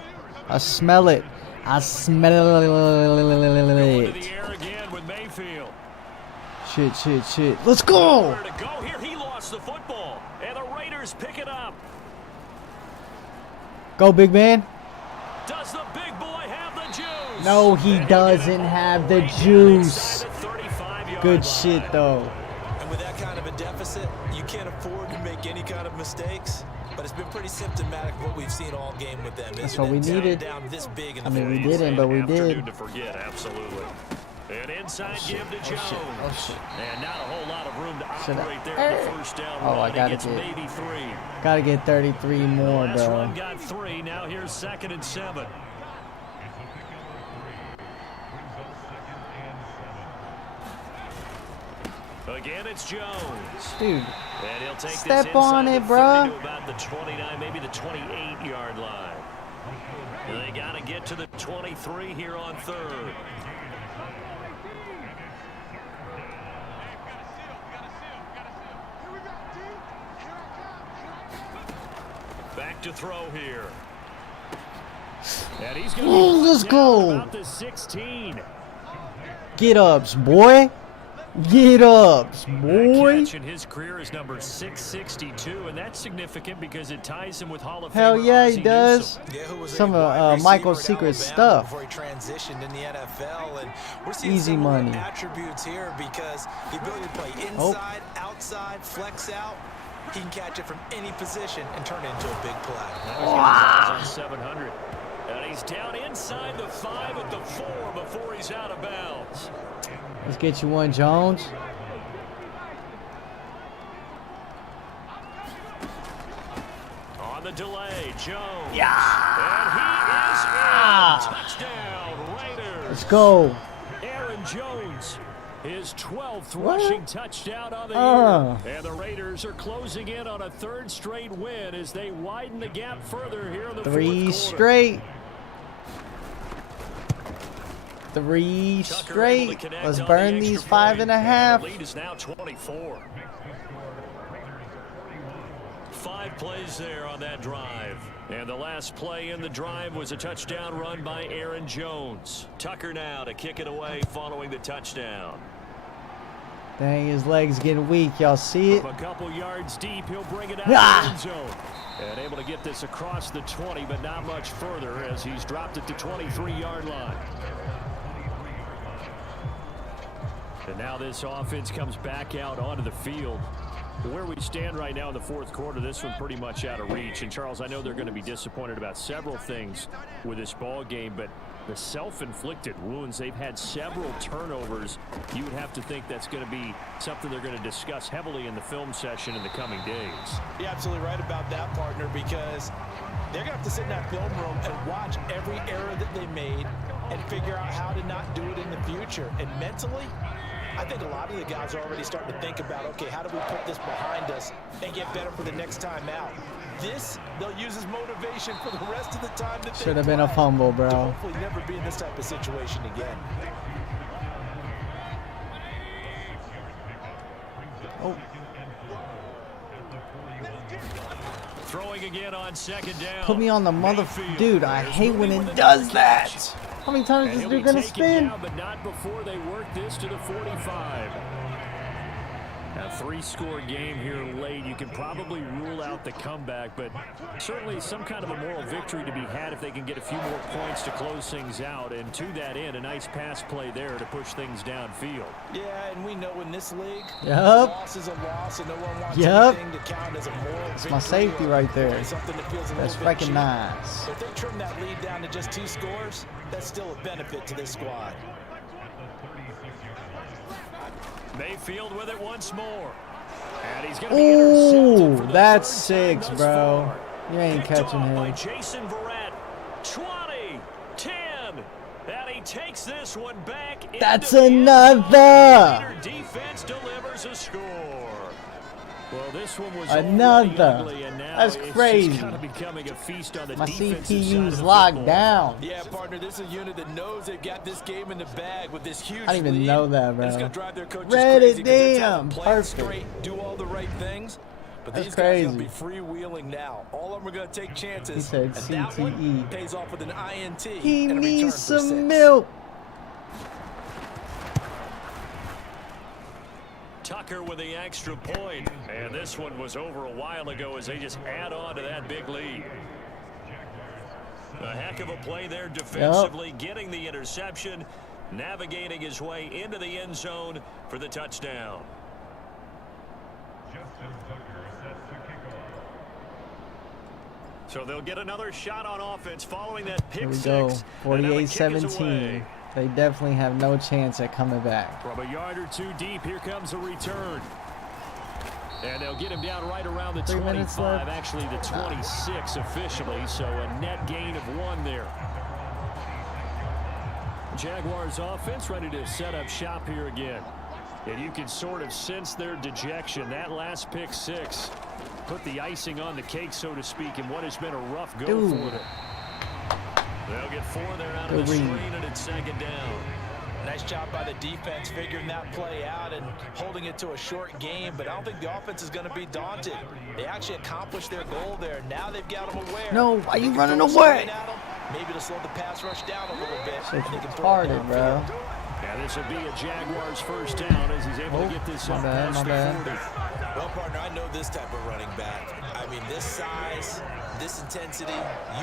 I smell it. I smell Going to it. the air again with Mayfield. Shit. Let's go. Nowhere to go here. He lost the football, and the Raiders pick it up. Go, big man. Does the big boy have the juice? No, he doesn't have the juice. Good shit, though. And with that kind of a deficit, you can't afford to make any kind of mistakes. But it's been pretty symptomatic of what we've seen all game with them. That's what we needed. Down this big in the I mean, we It's didn't, but we an afternoon did. to forget, absolutely. An inside give to Jones. Oh, shit. And not a whole lot of room to Should I- operate there on the first down Oh, run. I gotta He gets get- maybe 3. Gotta get 33 more, Last bro. run got 3. Now here's 2nd and 7. Again, it's Jones. Dude, And he'll take step this on inside it, the bro. 30 to about the 29, maybe the 28-yard line. They got to get to the 23 here on 3rd. Back to throw here. And he's going to let's go. about the 16. Get ups, boy. Get ups, boy. That catch in his career is number 662, and that's significant because it ties him with Hall of Famer Hell yeah, he Ozzie does. Newsome. Yeah, who was Some a of wide receiver Michael's at secret Alabama stuff. before he transitioned in the NFL, and we're seeing Easy similar money. attributes here because the ability to play inside, outside, flex out. He can catch it from any position and turn it into a big play. Now he's got his eyes on 700. And he's down inside the 5 at the 4 before he's out of bounds. Let's get you one, Jones. On the delay, Jones. Yeah. And he is in. Touchdown, Raiders. Let's go. Aaron Jones, his 12th What? rushing touchdown of the year. And the Raiders are closing in on a 3rd straight win as they widen the gap further here in the 3 4th quarter. straight. 3 Tucker able to straight. connect Let's on burn the these extra 5.5. point. The lead is now 24. 5 plays there on that drive. And the last play in the drive was a touchdown run by Aaron Jones. Tucker now to kick it away following the touchdown. Dang, his legs getting weak. Y'all see it? From a couple yards deep, he'll bring it out Ah! of the end zone. And able to get this across the 20, but not much further as he's dropped it to 23-yard line. And now this offense comes back out onto the field. Where we stand right now in the 4th quarter, this one pretty much out of reach. And, Charles, I know they're going to be disappointed about several things with this ball game, but the self-inflicted wounds, they've had several turnovers. You would have to think that's going to be something they're going to discuss heavily in the film session in the coming days. You're absolutely right about that, partner, because they're going to have to sit in that film room and watch every error that they made and figure out how to not do it in the future. And mentally, I think a lot of the guys are already starting to think about, okay, how do we put this behind us and get better for the next time out? This, they'll use as motivation for the rest of the time that they Should have been a play, fumble, to bro. hopefully never be in this type of situation again. Oh, Throwing again on 2nd down. put me on the mother... Mayfield. Dude, I There's hate when Mooney it with another does catch. that. How many times And is he'll dude be gonna taken spin? down, but not before they work this to the 45. A 3-score game here late. You can probably rule out the comeback, but certainly some kind of a moral victory to be had if they can get a few more points to close things out. And to that end, a nice pass play there to push things downfield. Yeah, and we know in this league, Yep. loss is a loss, and no one wants anything to count as a moral victory. It's my safety right there. Something that feels a That's little bit freaking cheap. nice. If they trim that lead down to just 2 scores, that's still a benefit to this squad. Mayfield with it once more. And he's going to be intercepted for the that's third time 6, thus bro. far. You ain't Picked catching off by him. Jason Verrett. 20, 10, and he takes this one back. That's into the end another. zone. Raider defense delivers a score. Well, this one was Another. ugly, and now That's it's crazy. just kind of becoming a feast on the My defensive side of CPU's the locked football. down. Yeah, partner, this is a unit that knows they've got this game in the bag with this huge I didn't even lead. know that, And it's bro. going to drive their coaches Read crazy it 'cause they're telling down. them, play it Perfect. straight, do all the right things. But That's these guys are crazy. going to be freewheeling now. All of them are going to take chances. He said and that one CTE. pays off with an INT. He and a return needs for some 6. milk. Tucker with the extra point. And this one was over a while ago as they just add on to that big lead. A heck of a play there defensively, getting the interception, navigating his way into the end zone for the touchdown. So they'll get another shot on offense following that pick Here we six. go. And now the kick is 48-17. away. They definitely have no chance at coming back. From a yard or two deep, here comes a return. And they'll get him down right around the 3 minutes 25, left. actually the 26 officially, so a net gain of 1 there. Jaguars offense ready to set up shop here again. And you can sort of sense their dejection. That last pick 6 put the icing on the cake, so to speak, in what has been a rough go Dude. for them. They'll get 4 there out of Good the read. screen, and it's 2nd down. Nice job by the defense figuring that play out and holding it to a short game, but I don't think the offense is going to be daunted. They actually accomplished their goal there. Now they've got them aware. No, why you They can running throw something away? at 'em, maybe to slow the pass rush down a little bit. Shit's and they can throw it retarded, bro. downfield. Yeah, this will be a Jaguars first down as he's able to get this my up bad, past my the bad. 40. Well, partner, I know this type of running back. I mean, this size, this intensity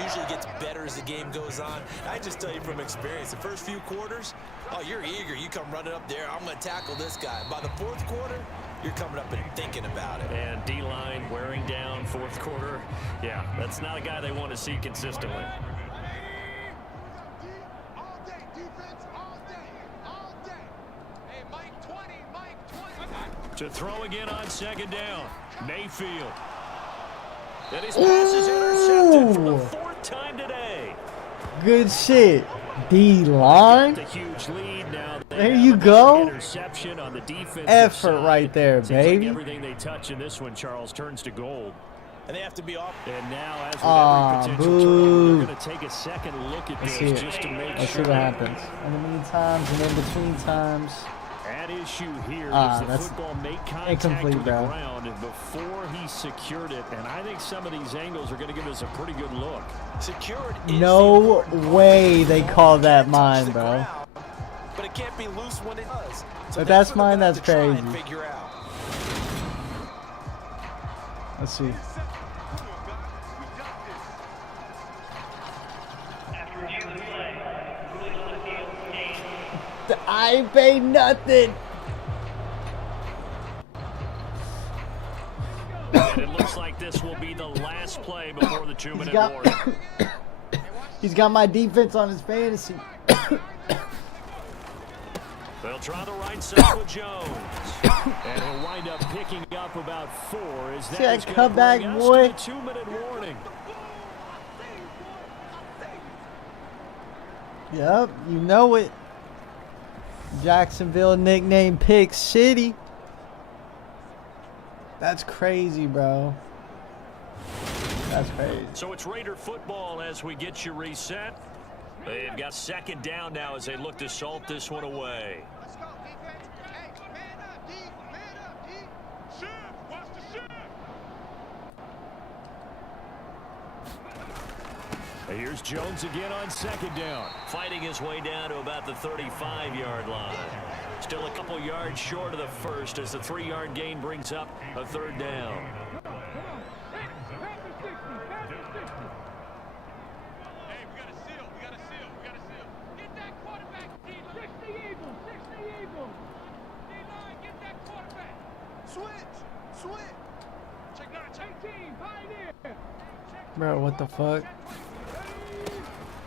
usually gets better as the game goes on. I just tell you from experience, the first few quarters, oh, you're eager. You come running up there, I'm going to tackle this guy. By the 4th quarter, you're coming up and thinking about it. And D-line wearing down 4th quarter. Yeah, that's not a guy they want to see consistently. All day, defense, all day, all day. Hey, Mike 20, Mike 20. To throw again on 2nd down. Mayfield. And his pass is intercepted for the Ooh. 4th time today. Good shit. D-line. The huge lead now. They There have you another go. Interception on the defensive Effort side. right there, Seems like baby. everything they touch in this one, Charles, turns to gold. And they have to be off. And now, as with Aw, every potential boo. turnover, they're going to take a second look at Let's this see it. just to make Let's see sure. what happens. In the meantime and in between times. At issue here Ah, is the that's football make contact incomplete, with the bro. ground before he secured it. And I think some of these angles are going to give us a pretty good look. Secured is No the way they ball call can't that touch mine, the bro. ground, but it can't be loose when it does. So If that's what they're mine, gonna have that's to try and crazy. figure out. Let's see. I ain't paid nothing. And it looks like this will be the last play before the 2-minute got- warning. He's got my defense on his fantasy. They'll try the right side with Jones. And he'll wind up picking up about 4 as See that that is going to comeback, bring us boy? to the 2-minute warning. Yep, you know it. Jacksonville nicknamed Pick City. That's crazy, bro. That's crazy. So it's Raider football as we get you reset. They've got 2nd down now as they look to salt this one away. Let's go, defense. Hey, man up, D. Man up, D. Shift. Watch the shift. Here's Jones again on second down. Fighting his way down to about the 35-yard line. Still a couple yards short of the first as the 3-yard gain brings up a third down. Bro, what the fuck?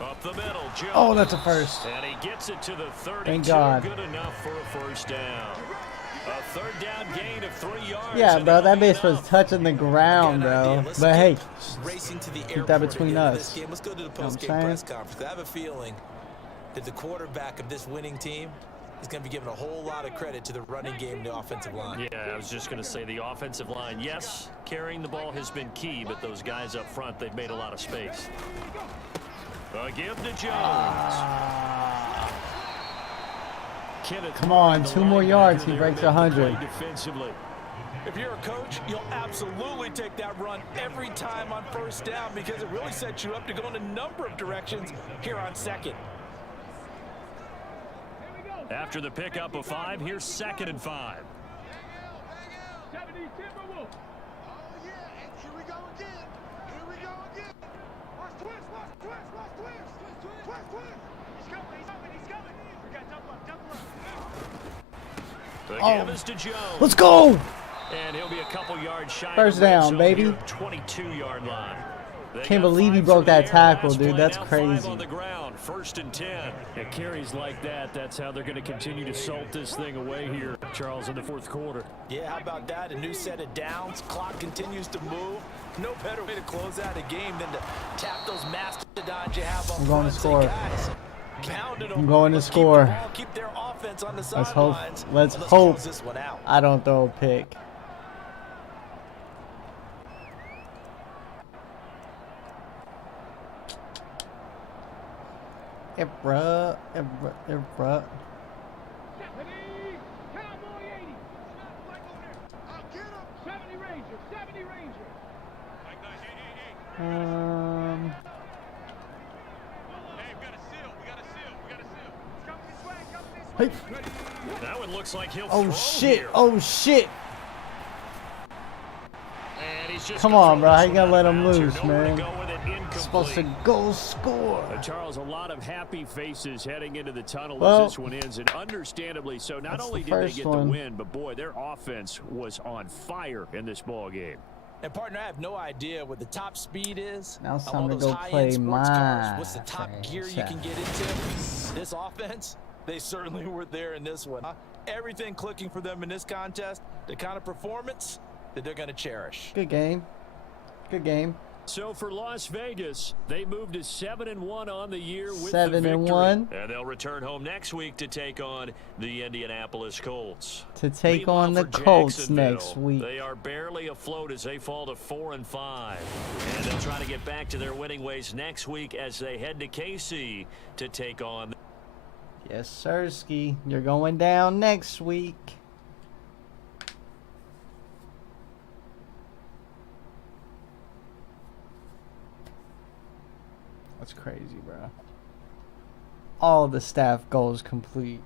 Up the middle, Jones. Oh, that's a first. And he gets it to the 32. Thank God. Good enough for a first down. A third down gain of 3 yards. Yeah, bro, that bitch was touching the ground, bro. But hey, racing to the keep that between us. Let's go to the post-game press conference. I have a feeling that the quarterback of this winning team is going to be given a whole lot of credit to the running game and the offensive line. Yeah, I was just going to say the offensive line. Yes, carrying the ball has been key, but those guys up front, they've made a lot of space. A give to Jones. Come on, 2 more yards. He breaks 100. Defensively. If you're a coach, you'll absolutely take that run every time on first down because it really sets you up to go in a number of directions here on second. After the pickup of 5, here's 2nd and 5. Oh, let's go! And he'll be a couple yards shy. First down, baby. 22-yard line. Can't believe he broke that tackle, dude. That's crazy. On the ground, 1st and 10. Yeah, carries like that. That's how they're going to continue to salt this thing away here, Charles, in the 4th quarter. Yeah, how about that? A new set of downs. Clock continues to move. No better way to close out a game than to tap those mastodons you have on I'm going to score. Guys, I'm going to score. Keep their offense on the Let's hope. sidelines. Let's hope I don't throw a pick. Bruh. Hey. That one looks like he'll Oh throw shit! Here. Oh shit! And he's just Come on, bro. How you gonna let him bounds. loose, man? Supposed to go score. Charles, a lot of happy faces heading into the tunnel Well, as this one ends, and understandably so. Not only did they get the win, but boy, their offense was on fire in this ball game. And partner, I have no idea what the top speed is. Now it's of time all to those go high-end play sports cars. my What's the top gear you can get into? This offense, they certainly were there in this one. Everything clicking for them in this contest, the kind of performance that they're going to cherish. Good game. Good game. So for Las Vegas, they moved to 7-1 on the year with 7-1. And they'll return home next week to take on the Indianapolis Colts. To take Meanwhile, on the for Colts Jacksonville, next week. They are barely afloat as they fall to 4-5. And they'll try to get back to their winning ways next week as they head to KC to take on. Yes, sirski. You're going down next week. That's crazy, bro. All the staff goals complete.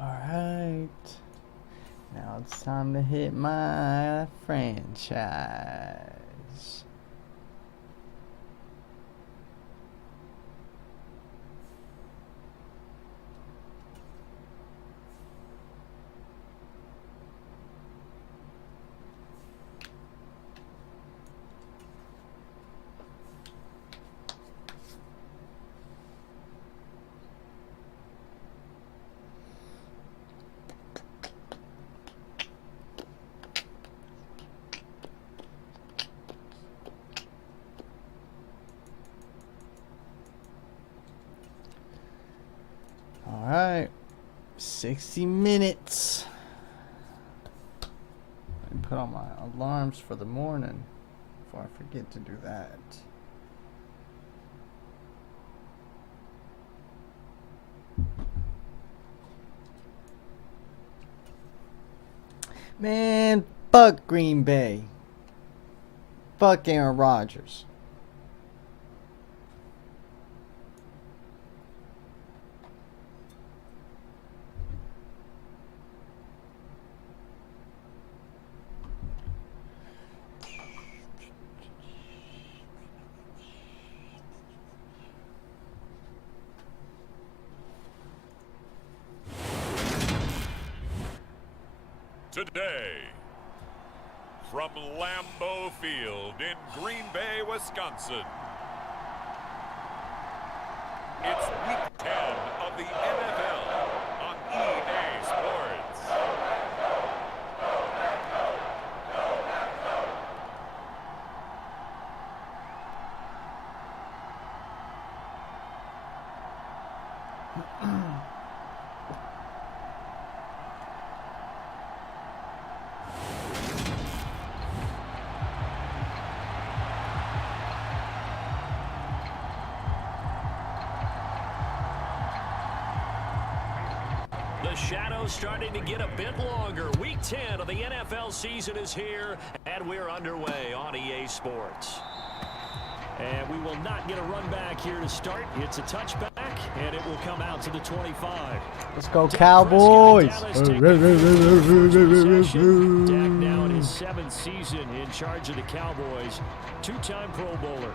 Alright. Now it's time to hit my franchise. Alright, 60 minutes. I put on my alarms for the morning before I forget to do that. Man, fuck Green Bay. Fuck Aaron Rodgers. Today, from Lambeau Field in Green Bay, Wisconsin, it's Week 10 of the NFL on EA Sports. The shadow's starting to get a bit longer. Week 10 of the NFL season is here, and we're underway on EA Sports. And we will not get a run back here to start. It's a touchback, and it will come out to the 25. Let's go, Cowboys. Dak now in his 7th season in charge of the Cowboys. Two-time Pro Bowler.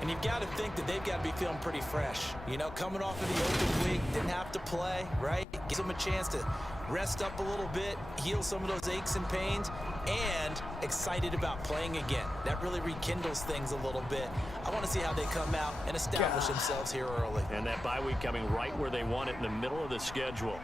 And you've got to think that they've got to be feeling pretty fresh. You know, coming off of the open week, didn't have to play, right? Gives them a chance to rest up a little bit, heal some of those aches and pains, and excited about playing again. That really rekindles things a little bit. I want to see how they come out and establish themselves here early. And that bye week coming right where they want it, in the middle of the schedule.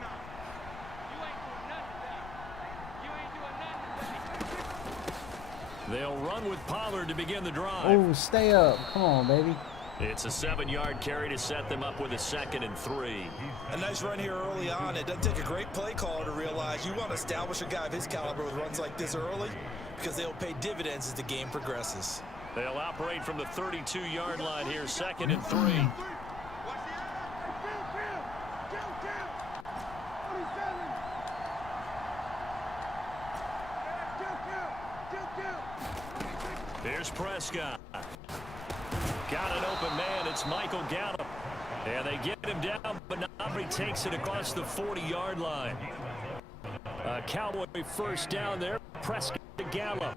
They'll run with Pollard to begin the drive. Oh, stay up. Come on, baby. It's a 7-yard carry to set them up with a 2nd and 3. A nice run here early on. It doesn't take a great play caller to realize you want to establish a guy of his caliber with runs like this early, because they'll pay dividends as the game progresses. They'll operate from the 32-yard line here, 2nd and 3. Here's Prescott. Got an open man. It's Michael Gallup. And they get him down, but Nobby takes it across the 40-yard line. A Cowboy first down there. Prescott to Gallup.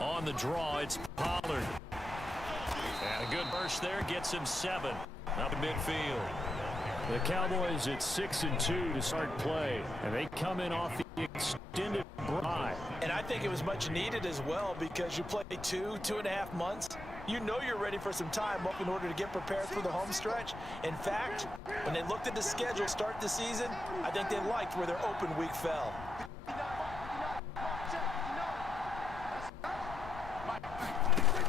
On the draw, it's Pollard. And a good burst there gets him 7 up in midfield. The Cowboys at 6-2 to start play, and they come in off the extended bye. And I think it was much needed as well, because you play 2.5 months. You know you're ready for some time off in order to get prepared for the home stretch. In fact, when they looked at the schedule start the season, I think they liked where their open week fell.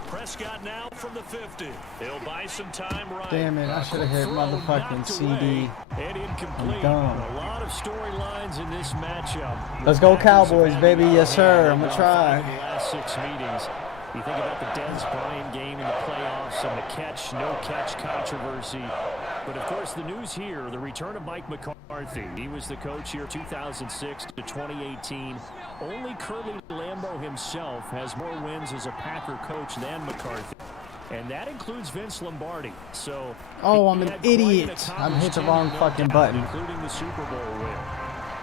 Prescott now from the 50. He'll buy some time right. Damn it, I should have hit motherfucking CD. And incomplete. I'm A lot of storylines in this matchup. Let's go Cowboys, baby. Yes, sir. I'm going to try. In the last 6 meetings. You think about the Dez Bryant game in the playoffs and the catch, no catch controversy. But of course, the news here, the return of Mike McCarthy. He was the coach here 2006 to 2018. Only Curly Lambeau himself has more wins as a Packer coach than McCarthy. And that includes Vince Lombardi. So, oh, I'm an idiot. I'm hit the wrong fucking button. Including the Super Bowl win.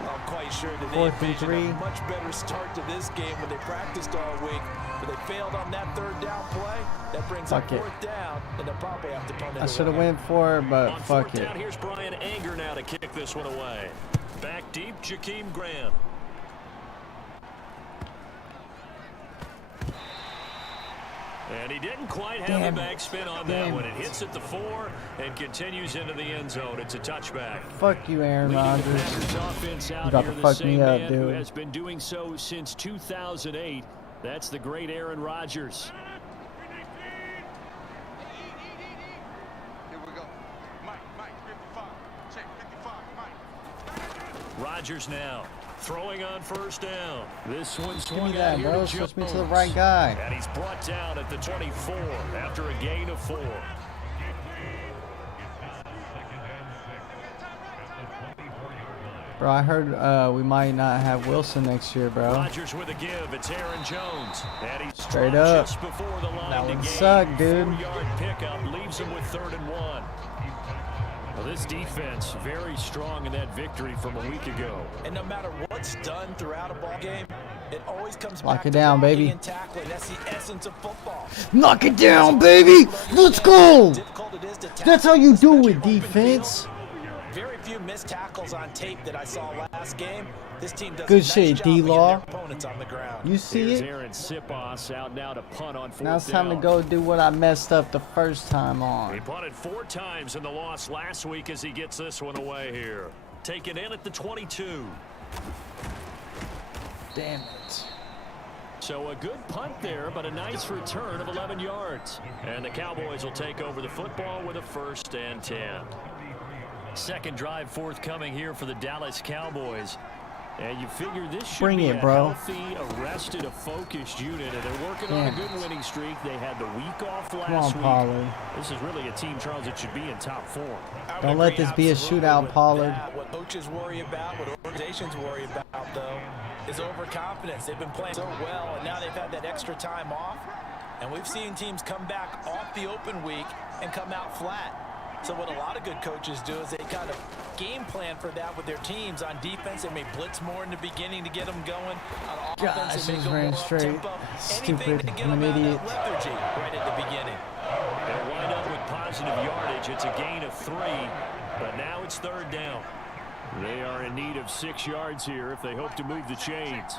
I'm quite sure that they envisioned a much better start to this game when they practiced all week. But they failed on that 3rd down play. That brings up 4th down, and they'll probably have to punt it. I should have went for it, but on fuck 4th it. Down, here's Brian Anger now to kick this one away. Back deep, Jakeem Grant. And he didn't quite have the backspin on that one. It hits at the 4 and continues into the end zone. It's a touchback. Fuck you, Aaron Rodgers. You about to fuck me up, dude. Who has been doing so since 2008. That's the great Aaron Rodgers. Here we go. Mike, 55. Check, 55, Mike. Rodgers now. Throwing on 1st down. This one's Give me that, bro. Switch me to the right guy. And he's brought down at the 24 after a gain of 4. Bro, I heard we might not have Wilson next year, bro. Rodgers with a give. It's Aaron Jones. And he's Straight up. just before the line That to would gain. suck, dude. 4-yard pickup leaves him with 3rd and 1. Well, this defense very strong in that victory from a week ago. And no matter what's done throughout a ball game, it always comes Lock back it to down, blocking baby. and tackling. That's the essence of football. Knock it down, baby. Let's go. Difficult it is to tackle, That's how you do especially it, open defense. field. Very few missed tackles on tape that I saw last game. This team does Good a nice shit, job of getting D-Law. their opponents on the ground. You see Here's it? Aaron Sipos out now to punt on 4th Now it's time to down. go do what I messed up the first time He on. punted 4 times in the loss last week as he gets this one away here. Taken in at the 22. Damn it. So a good punt there, but a nice return of 11 yards. And the Cowboys will take over the football with a 1st and 10. Second drive forthcoming here for the Dallas Cowboys. And you figure this should Bring be it, a bro. healthy, arrested, a focused unit. And they're working on Damn a good it. winning streak. They had the week off Come on, last week. Pollard. This is really a team, Charles, that should be in top form. I would Don't let agree this be a absolutely shootout, with Pollard. that. What coaches worry about, what organizations worry about, though, is overconfidence. They've been playing so well, and now they've had that extra time off. And we've seen teams come back off the open week and come out flat. So what a lot of good coaches do is they kind of game plan for that with their teams. On defense, they may blitz more in the beginning to get them going. On Gosh, offense, they may just go ran more straight. up-tempo. Anything Stupid. to get I'm them an out idiot. of that lethargy right at the beginning. They'll wind up with positive yardage. It's a gain of 3, but now it's 3rd down. They are in need of 6 yards here if they hope to move the chains.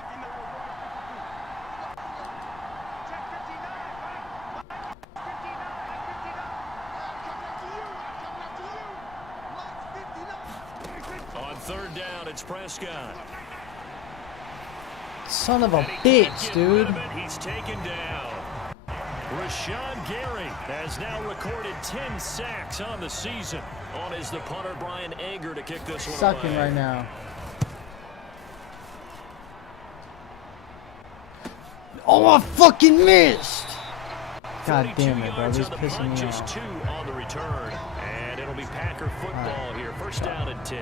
On 3rd down, it's Prescott. Son of a And he can't bitch, get rid dude. of it. He's taken down. Rashawn Gary has now recorded 10 sacks on the season. On is the punter, Brian Anger, to kick this one Sucking away. right now. Oh, I fucking missed. God damn it, bro. This is pissing me Just off. 2 on the return. And it'll be Packer football here. 1st down and 10.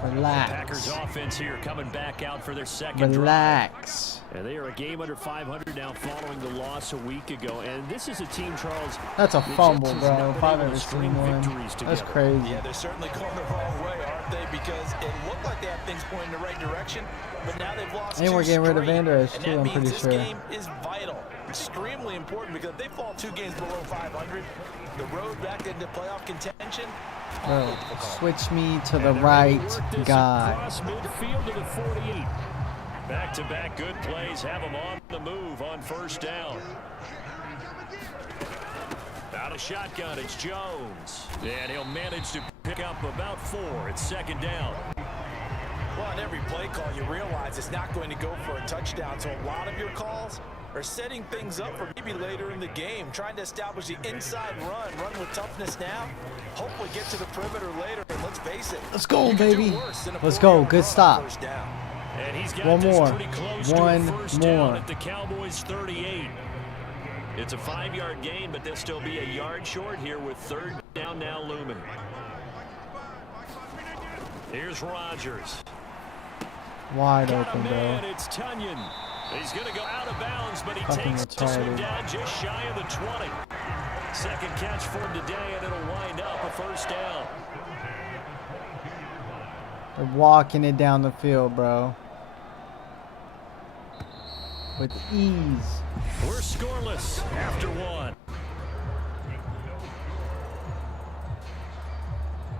Packers Relax. offense here coming back out for their second drive. Relax. And they are a game under 500 now following the loss a week ago. And this is a team, Charles. That's a that fumble, just has bro. not If been I've able ever to string seen one. victories That's together. crazy. Yeah, they're certainly going the wrong way, aren't they? Because it looked like they had things pointing in the right direction, but now they've lost And 2 we're getting rid of straight. Andres, And too, that I'm means pretty this sure. game is vital, extremely important, because if they fall 2 games below 500, the road back into playoff contention, Bro, switch me to the And they're right able to work this guy. across midfield to the 48. Back-to-back good plays have them on the move on 1st down. Out of shotgun, it's Jones. And he'll manage to pick up about 4. It's 2nd down. well, on every play call, you realize it's not going to go for a touchdown, so a lot of your calls are setting things up for maybe later in the game, trying to establish the inside run with toughness now, hopefully get to the perimeter later, and let's face it. Let's go, you could do baby. worse than a Let's go. 4-yard Good run stop. 1st down. And he's got One this more. pretty close One to a 1st down more. at the Cowboys 38. It's a 5-yard gain, but they'll still be a yard short here with 3rd down now looming. Here's Rodgers. Wide Got open, a man, bro. it's Tunyon. He's going to go out of bounds, but he Fucking takes this one retarded. down just shy of the 20. Second catch for him today, and it'll wind up a 1st down. They're walking it down the field, bro. With ease. We're scoreless after 1.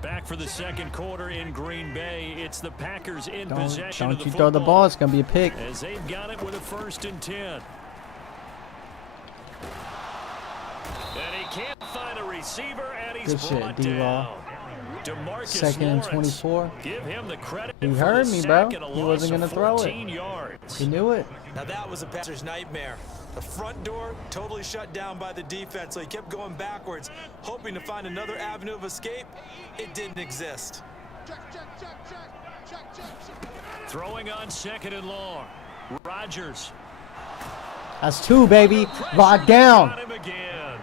Back for the 2nd quarter in Green Bay. It's the Packers in possession of Don't the you throw the football. ball. It's going to be a pick. As they've got it with a 1st and 10. And he can't find a receiver, and he's Good shit, brought D-Law. down. DeMarcus 2nd and Lawrence. 24. Give him the credit. He for heard the me, sack bro. and a He loss wasn't of gonna throw it. 14 yards. He knew it. Now that was a passer's nightmare. The front door totally shut down by the defense, so he kept going backwards, hoping to find another avenue of escape. It didn't exist. Throwing on 2nd and long. Rodgers. That's 2, baby. Lock down. Got him again.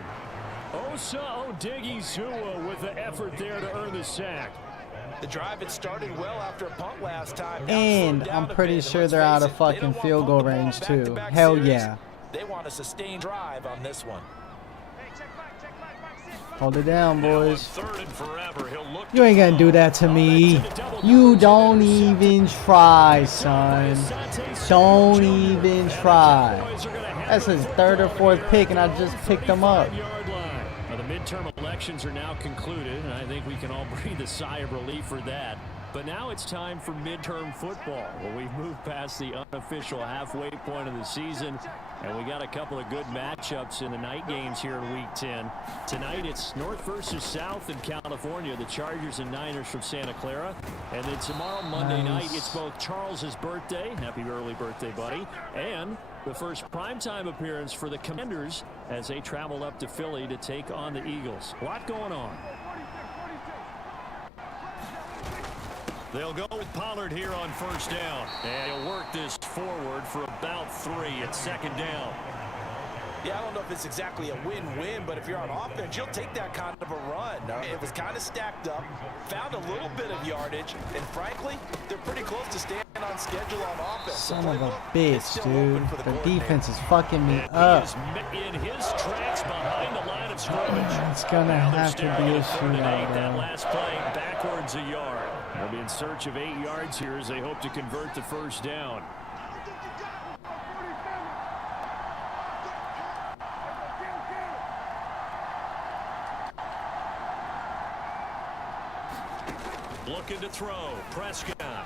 Osa Odighizuwa with the effort there to earn the sack. The drive had started well after a punt last time. And I'm pretty sure they're out of fucking field goal range too. Hell yeah. They want a sustained drive on this one. Hold it down, boys. You ain't gonna do that to me. You don't even try, son. Don't even try. That's his third or fourth pick, and I just picked him up. The midterm elections are now concluded, and I think we can all breathe a sigh of relief for that. But now it's time for midterm football. Well, we've moved past the unofficial halfway point of the season, and we got a couple of good matchups in the night games here in Week 10. Tonight it's North versus South in California, the Chargers and Niners from Santa Clara. And then tomorrow, Monday night, it's both Charles's birthday, happy early birthday, buddy, and the first primetime appearance for the Commanders as they travel up to Philly to take on the Eagles. A lot going on. They'll go with Pollard here on first down. And he'll work this forward for about 3 at second down. Yeah, I don't know if it's exactly a win-win, but if you're on offense, you'll take that kind of a run. It was kind of stacked up, found a little bit of yardage, and frankly, they're pretty close to staying on schedule on offense. Son of a bitch, dude. The defense is fucking me up. In his tracks behind the line of scrimmage. It's gonna have to be a shootout, That bro. last play backwards a yard. They'll be in search of 8 yards here as they hope to convert the first down. Looking to throw. Prescott.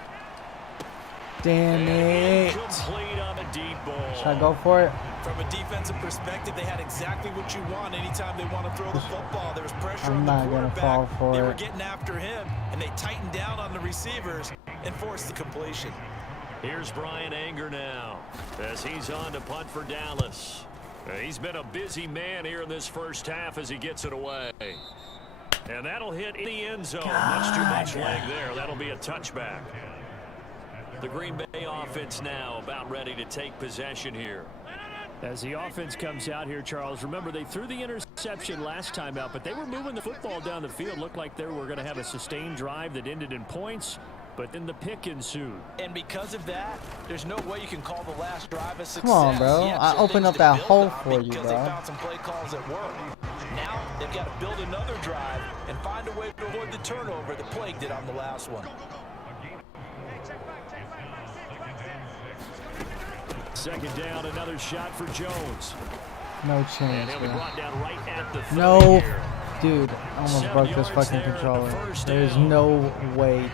Damn it. Complete on the deep ball. Should I go for it? From a defensive perspective, they had exactly what you want anytime they want to throw the football. There was pressure on the quarterback. I'm not gonna fall for They were it. getting after him, and they tightened down on the receivers and forced the completion. Here's Brian Anger now as he's on to punt for Dallas. He's been a busy man here in this first half as he gets it away. And that'll hit in the end zone. Much too much leg there. That'll be a touchback. The Green Bay offense now about ready to take possession here. As the offense comes out here, Charles, remember they threw the interception last time out, but they were moving the football down the field. Looked like they were going to have a sustained drive that ended in points, but then the pick ensued. And because of that, there's no way you can call the last drive a success. Come on, bro. I opened up that hole for you, because bro. they found some play calls that work. Now they've got to build another drive and find a way to avoid the turnover that plagued it on the last one. Second down, another shot for Jones. No And chance, he'll be bro. brought down right at the 30 No. here. Dude, I almost 7 broke this yards fucking there, controller. the first There's down. no way.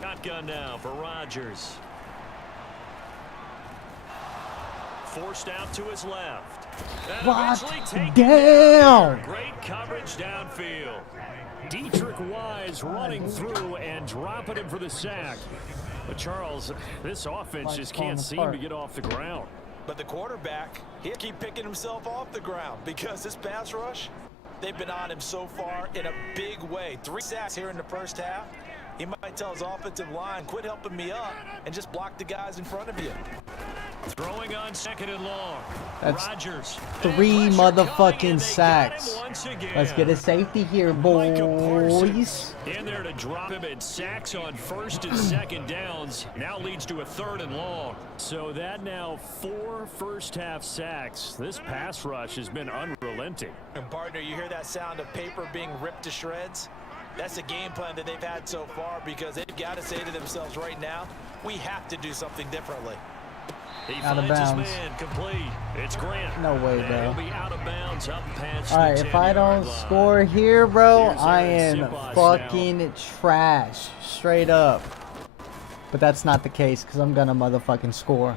Shotgun now for Rodgers. Forced out to his left. And eventually What? taken Damn! Great coverage downfield. Dietrich Wise running through and dropping him for the sack. But Charles, this offense just can't seem to get off the ground. But the quarterback, he'll keep picking himself off the ground because this pass rush, they've been on him so far in a big way. 3 sacks here in the first half. He might tell his offensive line, quit helping me up and just block the guys in front of you. Throwing on second and long. That's Rodgers. 3 motherfucking sacks. Let's get a safety here, boys. In there to drop him, and sacks on first and second downs now leads to a 3rd and long. So that now 4 first-half sacks. This pass rush has been unrelenting. And partner, you hear that sound of paper being ripped to shreds? That's the game plan that they've had so far because they've got to say to themselves right now, we have to do something differently. He Out of finds his bounds. man complete. It's Grant. No way, And bro. he'll be out of bounds up past All right, the if I 10-yard don't line. score here, bro, Here's I Aaron am Sipos fucking trash. Straight up. But that's not the case because I'm going to motherfucking score.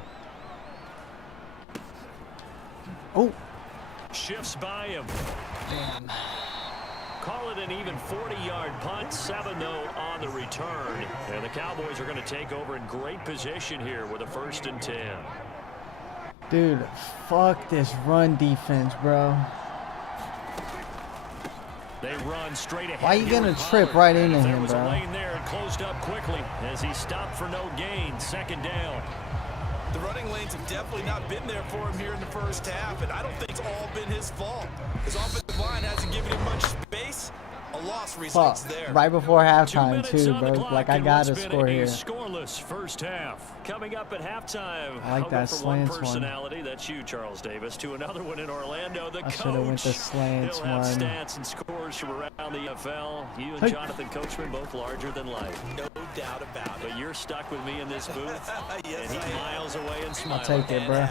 Oh. Shifts by him. Call it an even 40-yard punt. 7 though on the return. And the Cowboys are going to take over in great position here with a 1st and 10. Dude, fuck this run defense, bro. They run straight ahead. Why you here gonna with trip Pollard. right into There him, was bro? a lane there and closed up quickly as he stopped for no gain. 2nd down. The running lanes have definitely not been there for him here in the first half, and I don't think it's all been his fault. His offensive line hasn't given him much space. A loss results there. Right before halftime, too, bro. Like, I got to score here. Scoreless first half. Coming up at halftime. I like that slants one. Personality, that's you, Charles Davis, to another one in Orlando. The I should have went the slants He'll have one. stats and scores from around the NFL. You and Jonathan Coachman both larger than life. No doubt about it. But you're stuck with me in this booth. Yes, and he's miles away and smiling. I'll take it, bro.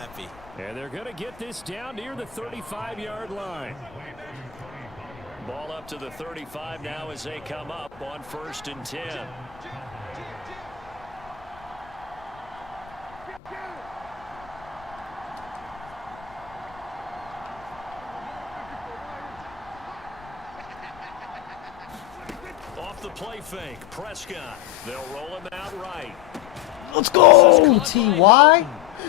And they're going to get this down near the 35-yard line. Ball up to the 35 now as they come up on 1st and 10. Off the play fake, Prescott. They'll roll him out right. Let's go, T.Y.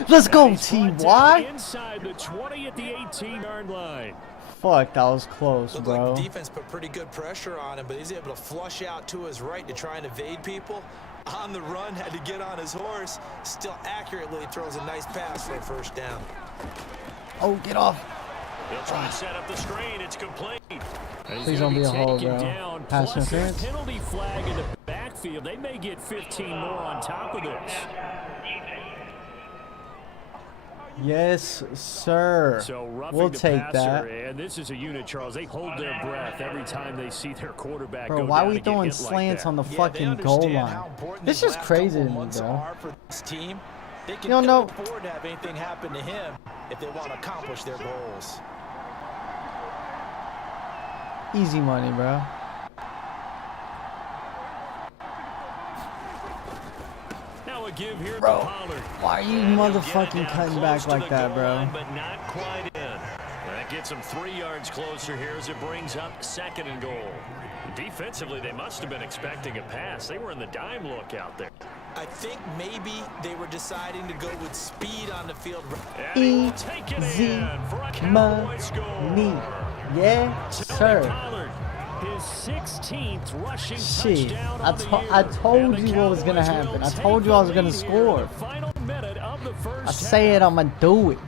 Let's go, T.Y. Inside the 20 at the 18-yard line. Fuck, that was close, Looked bro. like the defense put pretty good pressure on him, but he's able to flush out to his right to try and evade people. On the run, had to get on his horse. Still accurately throws a nice pass for a first down. Oh, get off. They'll try to set up the screen. It's complete. Please don't be a hold, bro. Pass interference. Penalty flag in the backfield. They may get 15 more on top of this. Yes, sir. So we'll take that. And this is a unit, Charles. They hold their breath every time they see their quarterback bro, go why down are we throwing slants on the fucking goal line? This is crazy to me, bro. You don't know. Afford to have anything happen to him if they want to accomplish their goals. Easy money, bro. Give here bro, to Pollard. Why are you motherfucking cutting back like that, bro? Line, but not quite in. That gets them 3 yards closer here as it brings up 2nd and goal. Defensively, they must have been expecting a pass. They were in the dime look out there. I think maybe they were deciding to go with speed on the field. Easy money. Yeah, sir. Pollard, his 16th rushing shit, touchdown I told you what was going to happen. I told you I was going to score. I said I'm going to do it.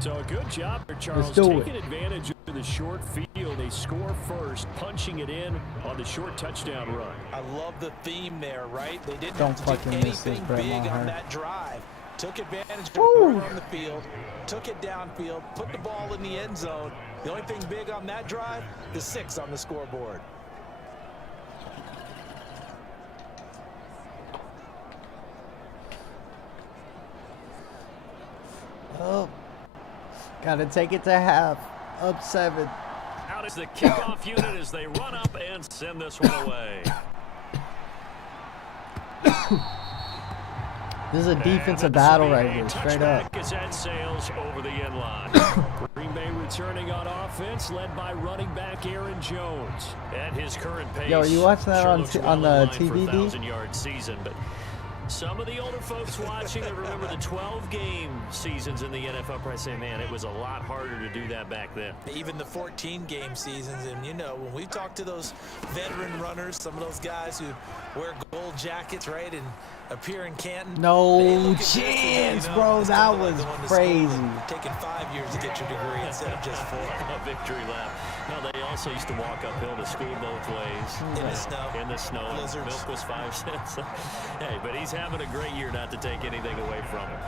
So a good job for Charles taking advantage of the short field. They score first, punching it in on the short touchdown run. I love the theme there, right? They didn't Don't have to fucking do miss this, anything Brett big Maher. on that drive. Took advantage of it on the field, took it downfield, put the ball in the end zone. The only thing big on that drive, the 6 on the scoreboard. Oh, gotta take it to half. Up 7. Out is the kickoff unit as they run up and send this one away. This is a defensive battle right here, straight up. Is at Sales over the end line. Green Bay returning on offense, led by running back Aaron Jones. At his current pace. Yo, are you watching that on the TV? 1,000-yard season, but some of the older folks watching that remember the 12-game seasons in the NFL probably say, man, it was a lot harder to do that back then. Even the 14-game seasons, and you know, when we talk to those veteran runners, some of those guys who wear gold jackets, right, and appear in Canton. No chance, bro. That was crazy. Taking 5 years to get your degree instead of just 4. A victory lap. No, they also used to walk uphill to school both ways. In the snow. In the snow. Blizzards. Milk was 5 cents. Hey, but he's having a great year, not to take anything away from him.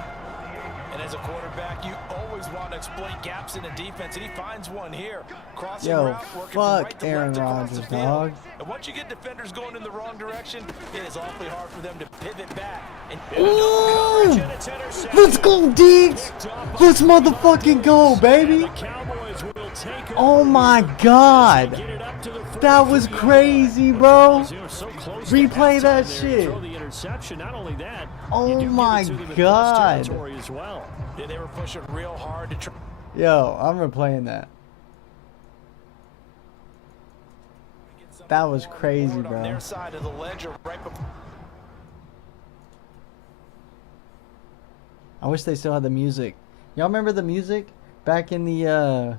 And as a quarterback, you always want to exploit gaps in the defense, and he finds one here. Crossing Yo, route, working from fuck right to Aaron left across Rodgers, the field. dog. And once you get defenders going in the wrong direction, it is awfully hard for them to pivot back. And Ooh! Let's go, Diggs! Let's motherfucking go, baby! Oh my god! That was crazy, bro! Replay that shit! Oh my god! Yeah, they were pushing real hard to try. Yo, I'm replaying that. That was crazy, bro. On their side of the ledger right before. I wish they still had the music. Y'all remember the music back in the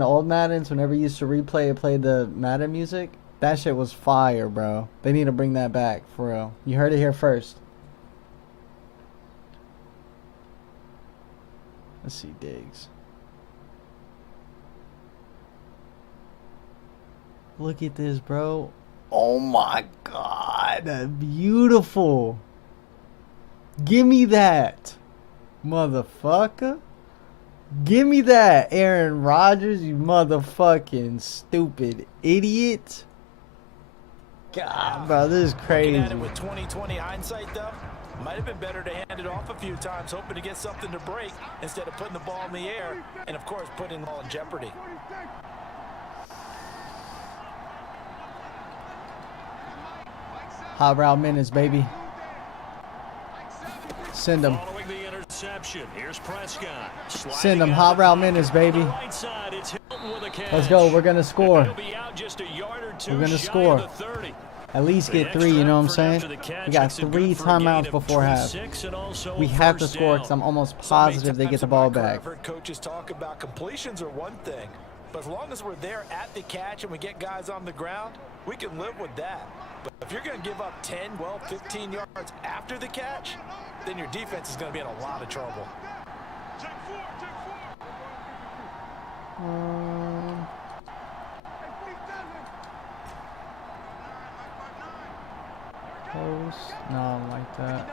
old Maddens? Whenever you used to replay, it played the Madden music. That shit was fire, bro. They need to bring that back for real. You heard it here first. Let's see, Diggs. Look at this, bro. Oh my God. Beautiful. Give me that, motherfucker. Give me that, Aaron Rodgers, you motherfucking stupid idiot. God, bro, this is crazy. Looking at it with 20/20 hindsight, though, might have been better to hand it off a few times, hoping to get something to break instead of putting the ball in the air and, of course, putting the ball in jeopardy. Hot route minutes, baby. Send them. Following the interception, here's Prescott. Send them. Hot route minutes, baby. Right side, it's Hilton with a catch. Let's go. We're going to score. He'll be out just a yard or two. We're going to shy score. of the 30. At least get 3, you know what I'm saying? We got 3 timeouts before half. We have to score because I'm almost positive they get the ball back. I've heard coaches talk about completions are one thing, but as long as we're there at the catch and we get guys on the ground, we can live with that. But if you're going to give up 10, 12, 15 yards after the catch, then your defense is going to be in a lot of trouble. Post. No, I don't like that.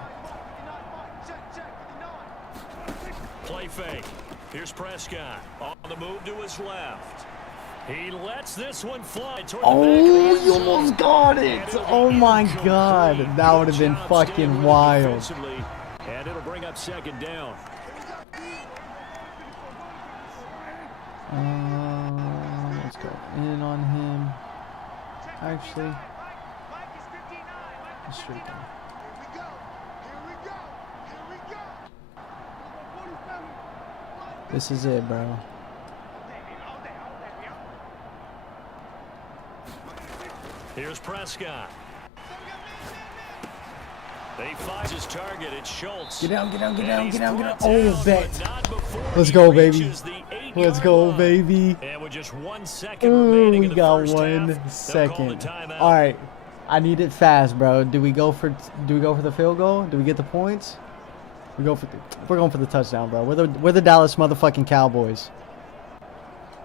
Play fake. Here's Prescott on the move to his left. He lets this one fly toward the back of the end You zone. almost got it. Oh my God. That would have been fucking wild. And it'll bring up second down. Let's go in on him. Actually, let's streak him. This is it, bro. Here's Prescott. They find his target. It's Schultz. Get down, get down, get down, get down, get down. Oh, Oh, bet. Let's go, baby. Let's go, baby. And with just 1 second Ooh, remaining we in the got first 1 half, second. they'll call the timeout. All right, I need it fast, bro. Do we go for the field goal? Do we get the points? We're going for the touchdown, bro. We're the Dallas motherfucking Cowboys.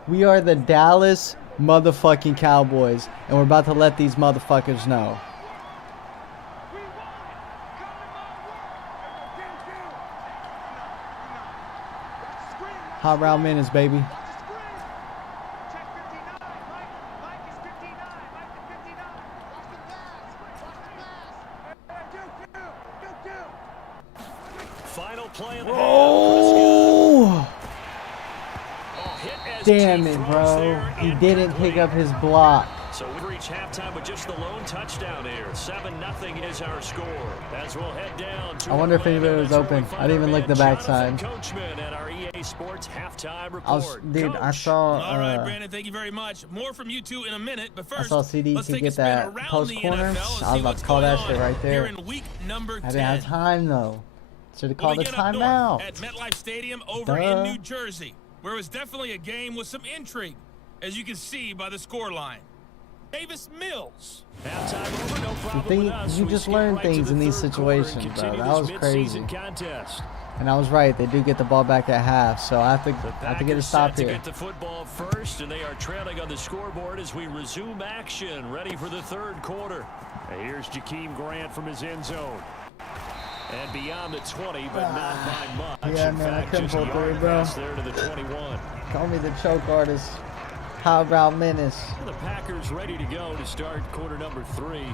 We are the Dallas motherfucking Cowboys, and we're about to let these motherfuckers know. Hot route minutes, baby. Final play of the Oh! hit as Damn T it, throws bro. there, He didn't pick up his block. So we reach halftime with just the lone touchdown here. 7-0 is our score. As we'll head down to I wonder if anybody was open. I didn't even look the backside. Coachman at our EA Sports halftime report. I saw. All right, Brandon, thank you very much. More from you two in a minute, but I first, saw CD let's to take get a spin that around post the corner. NFL and I was see about what's to call going that shit on right there. here in week number 10. I didn't have time though. Should have We'll called the begin up north timeout. at MetLife Stadium over in New Jersey, where it was definitely a game with some intrigue, as you can see by the scoreline. Davis Mills. Halftime over, no The problem thing, with us. you We just skip learn right to things the in these third quarter and situations, bro. continue That this was crazy. mid-season contest. And I was right. They do get the ball back at half, so I have to get a Packers stop set to here. get the football first, and they are trailing on the scoreboard as we resume action, ready for the third quarter. And here's Jakeem Grant from his end zone. And beyond the 20, but not by much. Yeah, In man, I fact, couldn't just a pull through, yard bro. pass there to the 21. Call me the choke artist. Hot route menace. The Packers ready to go to start quarter number 3.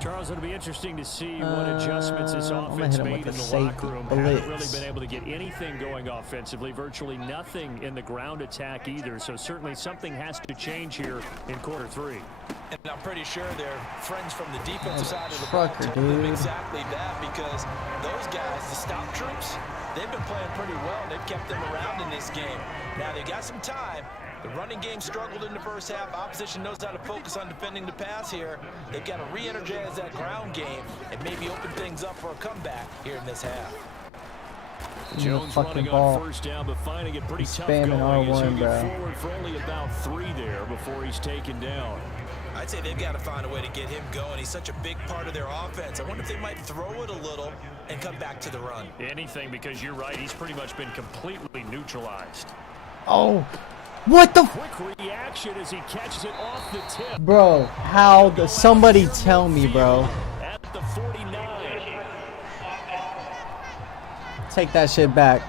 Charles, it'll be interesting to see what adjustments this I'm gonna offense hit him made with in a the safety locker room. blitz. Haven't really been able to get anything going offensively, virtually nothing in the ground attack either. So certainly something has to change here in quarter 3. And I'm pretty sure they're friends from the defensive side of the Trucker, ball told them dude. exactly that, because those guys, the stop troops, they've been playing pretty well. They've kept them around in this game. Now they got some time. The running game struggled in the first half. Opposition knows how to focus on defending the pass here. They've got to re-energize that ground game and maybe open things up for a comeback here in this half. Jones running on first down, but finding it pretty tough going as he'll R1, get bro. forward for only about 3 there before he's taken down. I'd say they've got to find a way to get him going. He's such a big part of their offense. I wonder if they might throw it a little and come back to the run. Anything, because you're right. He's pretty much been completely neutralized. Oh, what the? Quick reaction as he catches it off the tip. Bro, how does somebody tell me, bro? At the 49. Take that shit back.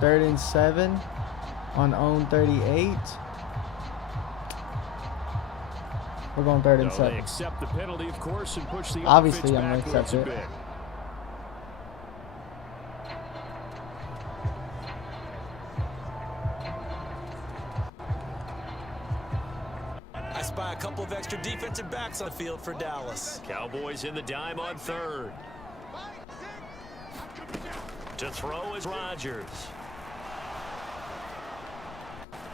3rd and 7 on own 38. We're going 3rd and 7. They accept the penalty, of course, and push the Obviously, offense I'm going to accept it. I spy a couple of extra defensive backs on the field for Dallas. Cowboys in the dime on 3rd. To throw is Rodgers.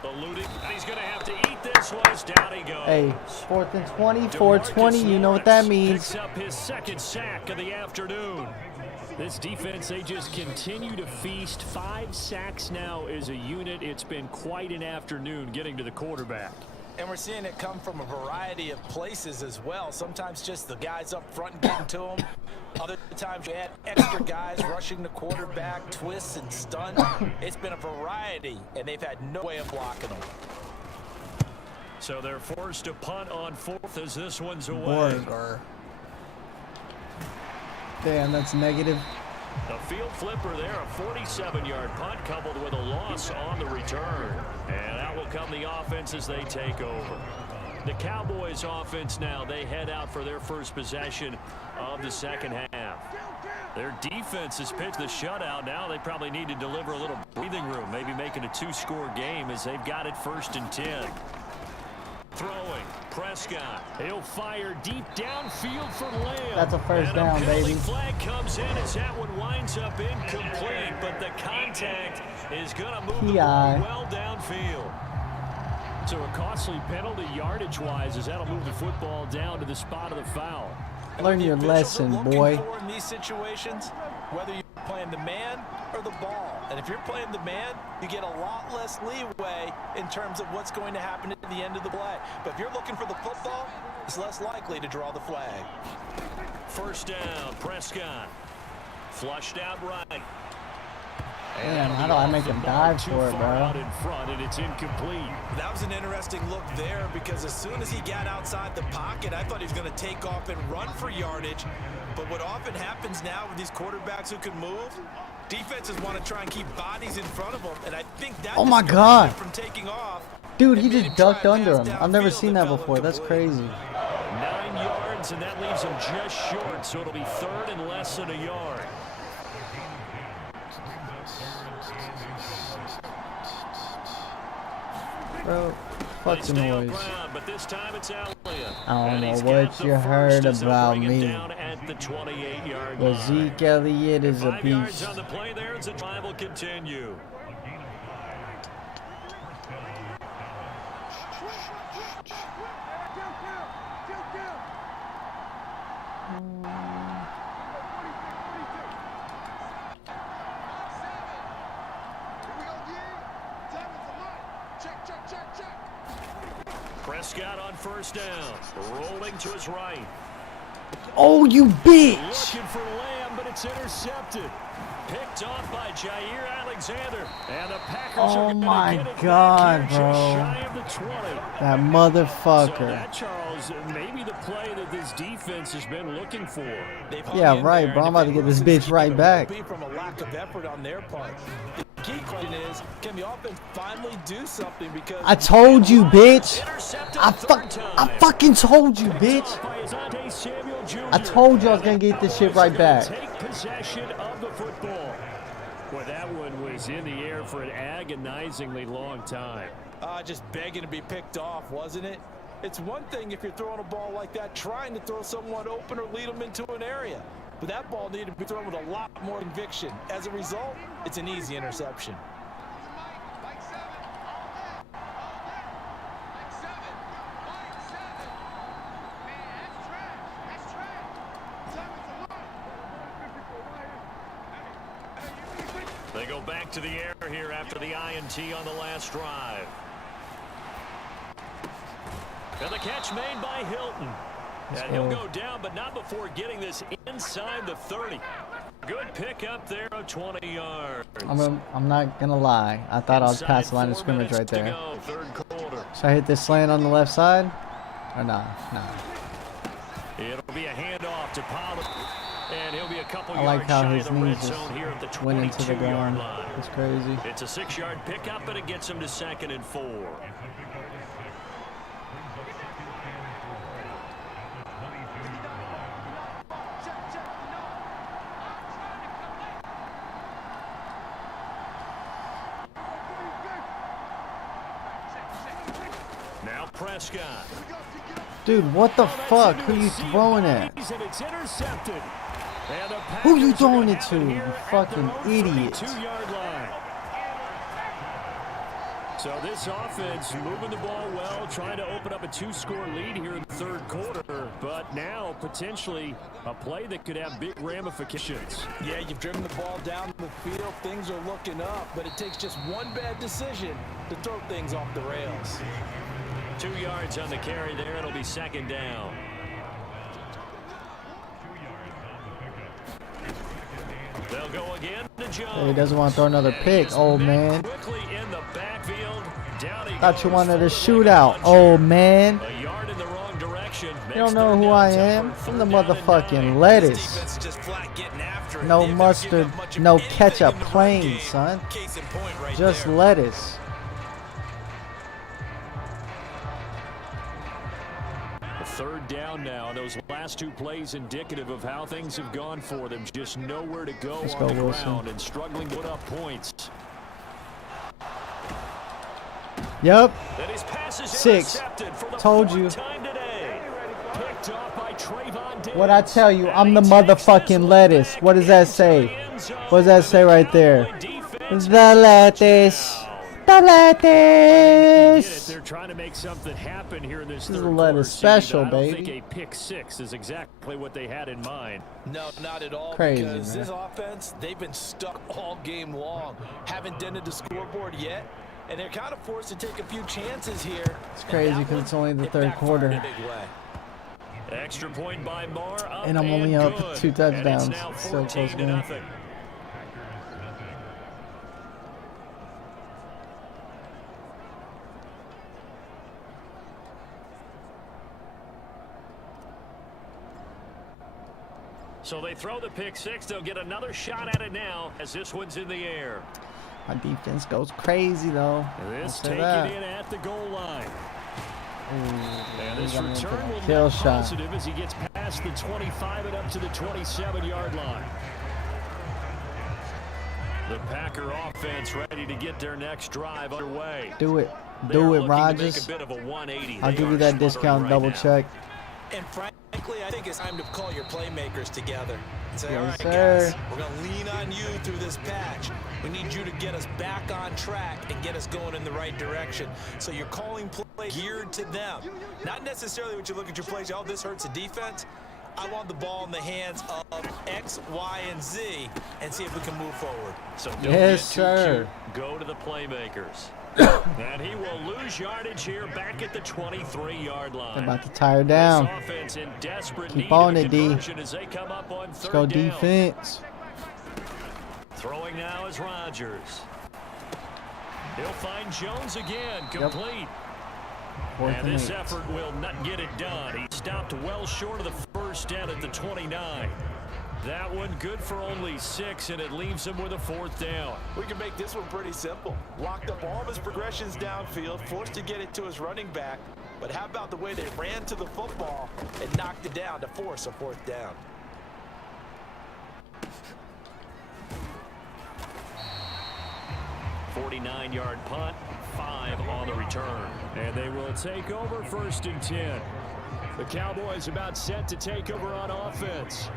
Eluding. He's going to have to eat this one. Down he goes. Hey, 4th and 20, 4-20. You know what that means. Picks up his 2nd sack of the afternoon. This defense, they just continue to feast. 5 sacks now as a unit. It's been quite an afternoon getting to the quarterback. And we're seeing it come from a variety of places as well. Sometimes just the guys up front and getting to them. Other times you add extra guys rushing the quarterback, twists and stunts. It's been a variety, and they've had no way of blocking them. So they're forced to punt on 4th as this one's away. Burger. Damn, that's negative. A field flipper there, a 47-yard punt coupled with a loss on the return. And out will come the offense as they take over. The Cowboys offense now, they head out for their first possession of the 2nd half. Their defense has pitched the shutout. Now they probably need to deliver a little breathing room, maybe making a 2-score game as they've got it 1st and 10. Throwing, Prescott. He'll fire deep downfield for Lamb. That's a first down, baby. Flag comes in as that one winds up incomplete, but the contact is going to move the ball well downfield. So a costly penalty yardage-wise as that'll move the football down to the spot of the foul. Learn your lesson, boy. In these situations, whether you're playing the man or the ball. And if you're playing the man, you get a lot less leeway in terms of what's going to happen at the end of the play. But if you're looking for the football, it's less likely to draw the flag. 1st down, Prescott. Flushed out right. Damn, how do I make him dive for it, bro? Out in front, and it's incomplete. That was an interesting look there because as soon as he got outside the pocket, I thought he was going to take off and run for yardage. But what often happens now with these quarterbacks who can move, defenses want to try and keep bodies in front of them, and I think that oh my God, from taking off. Dude, he just ducked under him. I've never seen that before. That's crazy. 9 yards, and that leaves him just short, so it'll be 3rd and less than a yard. Bro, fuck the noise. Ground, but this time it's I don't know what you heard about me. But Zeke Elliott is a beast. On the play there, the drive will continue. Prescott on 1st down, rolling to his right. Oh, you bitch! Looking for Lamb, but it's intercepted. Picked off by Jair Alexander, and the Packers are going to get it back here just shy of the 20. That motherfucker. So that, Charles, maybe the play that this defense has been looking for. Yeah, right, bro. I'm about to get this bitch right back. From a lack of effort on their part. The key question is, can the offense finally do something? Because I told you, bitch. I fucking told you, bitch. I told you I was gonna get this shit right back. Take possession of the football. Boy, that one was in the air for an agonizingly long time. Just begging to be picked off, wasn't it? It's one thing if you're throwing a ball like that, trying to throw someone open or lead them into an area. But that ball needed to be thrown with a lot more conviction. As a result, it's an easy interception. They go back to the air here after the INT on the last drive. And the catch made by Hilton. And he'll go down, but not before getting this inside the 30. Good pick up there of 20 yards. I'm not going to lie. I thought I was past the line of scrimmage right there. Should I hit this slant on the left side? Or nah? Nah. It'll be a handoff to Pollard. And he'll be a couple I like yards how shy his of the red knees zone here at the just went into the 22-yard ground. line. It's crazy. It's a 6-yard pickup, but it gets him to 2nd and 4. Now Prescott. Dude, what the fuck? Who you throwing at? Who you throwing it to? You fucking idiot. So this offense moving the ball well, trying to open up a 2-score lead here in the 3rd quarter, but now potentially a play that could have big ramifications. Yeah, you've driven the ball down the field. Things are looking up, but it takes just one bad decision to throw things off the rails. 2 yards on the carry there. It'll be 2nd down. They'll go again to Jones. Hey, he doesn't want to throw another pick, old man. Quickly in the backfield. Thought you wanted a shootout, old man. A yard in the wrong direction. You don't know who I am? I'm the motherfucking lettuce. No mustard, no ketchup plain, son. Just lettuce. Third down now. Those last 2 plays indicative of how things have gone for them. Just nowhere to go on the ground and struggling to put up points. Yep. 6. Told you. What I tell you, I'm the motherfucking lettuce. What does that say? What does that say right there? The lettuce. The lettuce. They're trying to make something happen here in this is a third lettuce quarter. special, I don't baby. think a pick 6 is exactly what they had in mind. No, not at all. Crazy, because man. this offense, they've been stuck all game long. Haven't dented the scoreboard yet, and they're kind of forced to take a few chances here. It's crazy because it's only the 3rd quarter. Extra point by Marr. And I'm only up good. 2 touchdowns. And it's now It's so close 14 to game. nothing. So they throw the pick 6. They'll get another shot at it now as this one's in the air. My defense goes crazy, though. This I'll say taken that. in at the goal line. And Ooh, this return will kill not shot. positive as he gets past the 25 and up to the 27-yard line. The Packer offense ready to get their next drive underway. Do it. They're Do it, looking to make Rogers. a bit of a 180. I'll They give are you that smothering discount right double now. check. And frankly, I think it's time to call your playmakers together and say, all Yes, right, sir. guys, we're going to lean on you through this patch. We need you to get us back on track and get us going in the right direction. So you're calling play geared to them. Not necessarily what you look at your plays, oh, this hurts the defense. I want the ball in the hands of X, Y, and Z and see if we can move forward. So don't Yes, get too sir. cute. Go to the playmakers. And he will lose yardage here back at the 23-yard line. They're about to tire down. This offense in desperate Keep need on of it, D. conversion as they come up on Let's third go down. defense. Throwing now is Rodgers. He'll find Jones again, complete. Fourth And and this 8. effort will not get it done. He stopped well short of the first down at the 29. That one good for only 6, and it leaves him with a 4th down. We can make this one pretty simple. Locked up all of his progressions downfield, forced to get it to his running back. But how about the way they ran to the football and knocked it down to force a 4th down? .49-yard punt, 5 on the return. And they will take over 1st and 10. The Cowboys about set to take over on offense.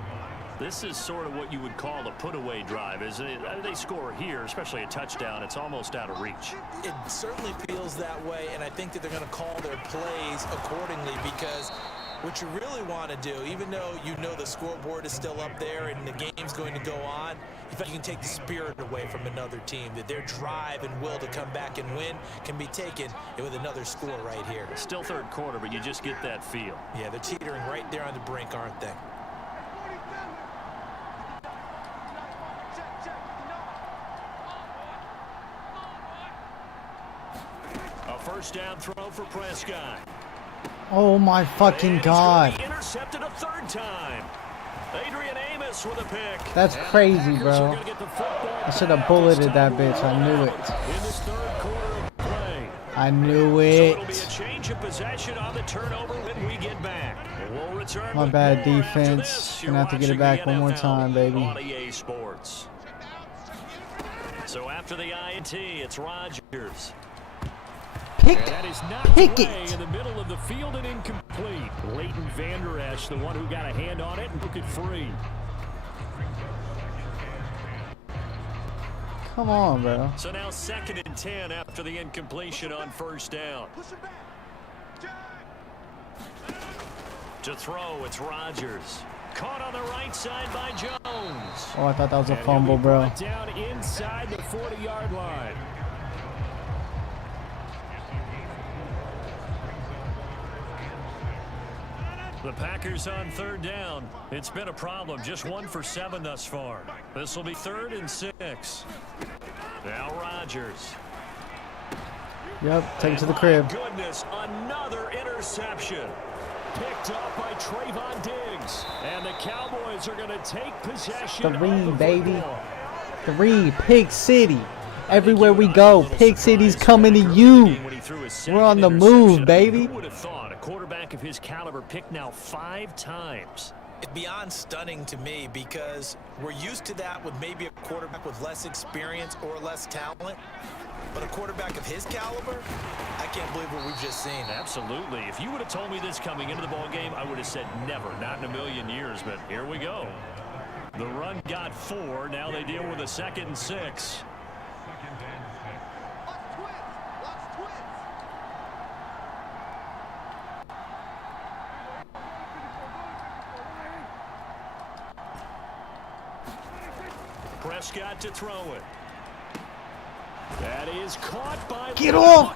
This is sort of what you would call a put-away drive. As they score here, especially a touchdown, it's almost out of reach. It certainly feels that way, and I think that they're going to call their plays accordingly because What you really want to do, even though you know the scoreboard is still up there and the game's going to go on, if you can take the spirit away from another team, that their drive and will to come back and win can be taken with another score right here. Still third quarter, but you just get that feel. Yeah, they're teetering right there on the brink, aren't they? A first down throw for Prescott. Oh my fucking God. Intercepted a third time. Adrian Amos with a pick. That's crazy, bro. I should have bulleted that bitch. I knew it. In this third quarter of play. I knew So it'll be it. a change of possession on the turnover when we get back. We'll return My with bad more after defense. this. You're Gonna have to get it watching back the one more NFL time, baby. on EA Sports. So after the INT, it's Rodgers. Pick And that is not Pick away it. in the middle of the field and incomplete. Leighton Vander Esch, the one who got a hand on it and took it free. Come on, bro. So now 2nd and 10 after the incompletion on first down. To throw, it's Rodgers. Caught on the right side by Jones. Oh, I thought that was a And fumble, he'll be bro. brought down inside the 40-yard line. The Packers on third down. It's been a problem. Just 1 for 7 thus far. This will be 3rd and 6. Now Rodgers. Yep, take it to the crib. Goodness, another interception. Picked up by Trayvon Diggs. And the Cowboys are going to take possession of the 3, baby. football. 3, Pig City. Everywhere we go, Pig City's coming to you. We're on the move, baby. Who would have thought a quarterback of his caliber picked now 5 times? It's beyond stunning to me because we're used to that with maybe a quarterback with less experience or less talent. But a quarterback of his caliber, I can't believe what we've just seen. Absolutely. If you would have told me this coming into the ball game, I would have said never, not in a million years. But here we go. The run got 4. Now they deal with a 2nd and 6. Prescott to throw it. That is caught by... Get off!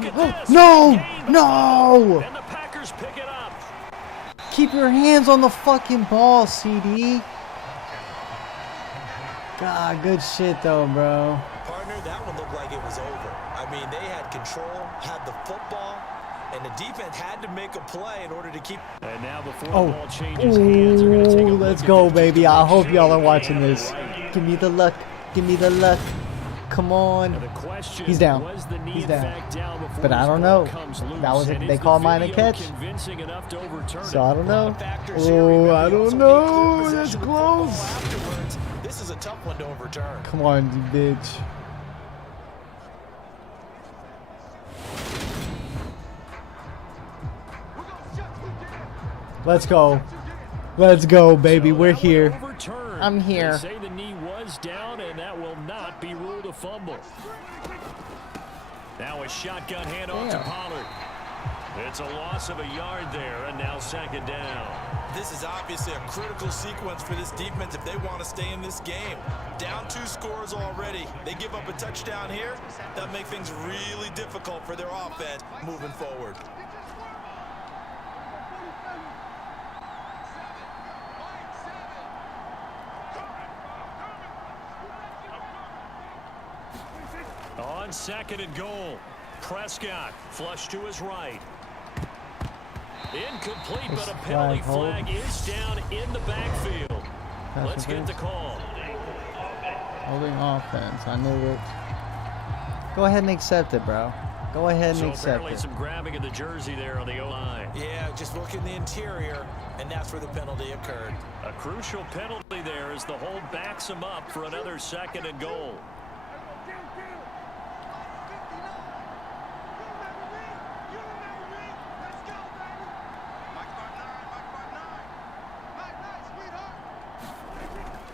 No! No! And the Packers pick it up. Keep your hands on the fucking ball, CD. God, good shit though, bro. Partner, that one looked like it was over. I mean, they had control, had the football, and the defense had to make a play in order to keep... And now before the Oh, ball changes hands, they're going to take a look let's at go, this baby. I hope y'all are watching right. this. Give me the luck. Give me the luck. Come on. The question, He's down. was the knee He's in down. fact down before But I this don't ball know. comes loose? That was And they is call the mine a video catch. convincing enough to overturn So I don't know. factors here. We Oh, may I also don't be know. in That's possession of the football close. afterwards. This is a tough one to overturn. Come on, you bitch. Let's go. Let's go, baby. So We're that here. one overturned. I'm here. They say the knee was down, and that will not be ruled a fumble. Now a shotgun handoff to Damn. Pollard. It's a loss of a yard there, and now 2nd down. This is obviously a critical sequence for this defense if they want to stay in this game. Down 2 scores already. They give up a touchdown here. That'll make things really difficult for their offense moving forward. On 2nd and goal, Prescott flush to his right. Incomplete, but a penalty flag is down in the backfield. Let's get the call. Holding offense. I knew it. Go ahead and accept it, bro. Go ahead and So accept apparently it. some grabbing of the jersey there on the O-line. Yeah, just look in the interior, and that's where the penalty occurred. A crucial penalty there as the hold backs him up for another 2nd and goal.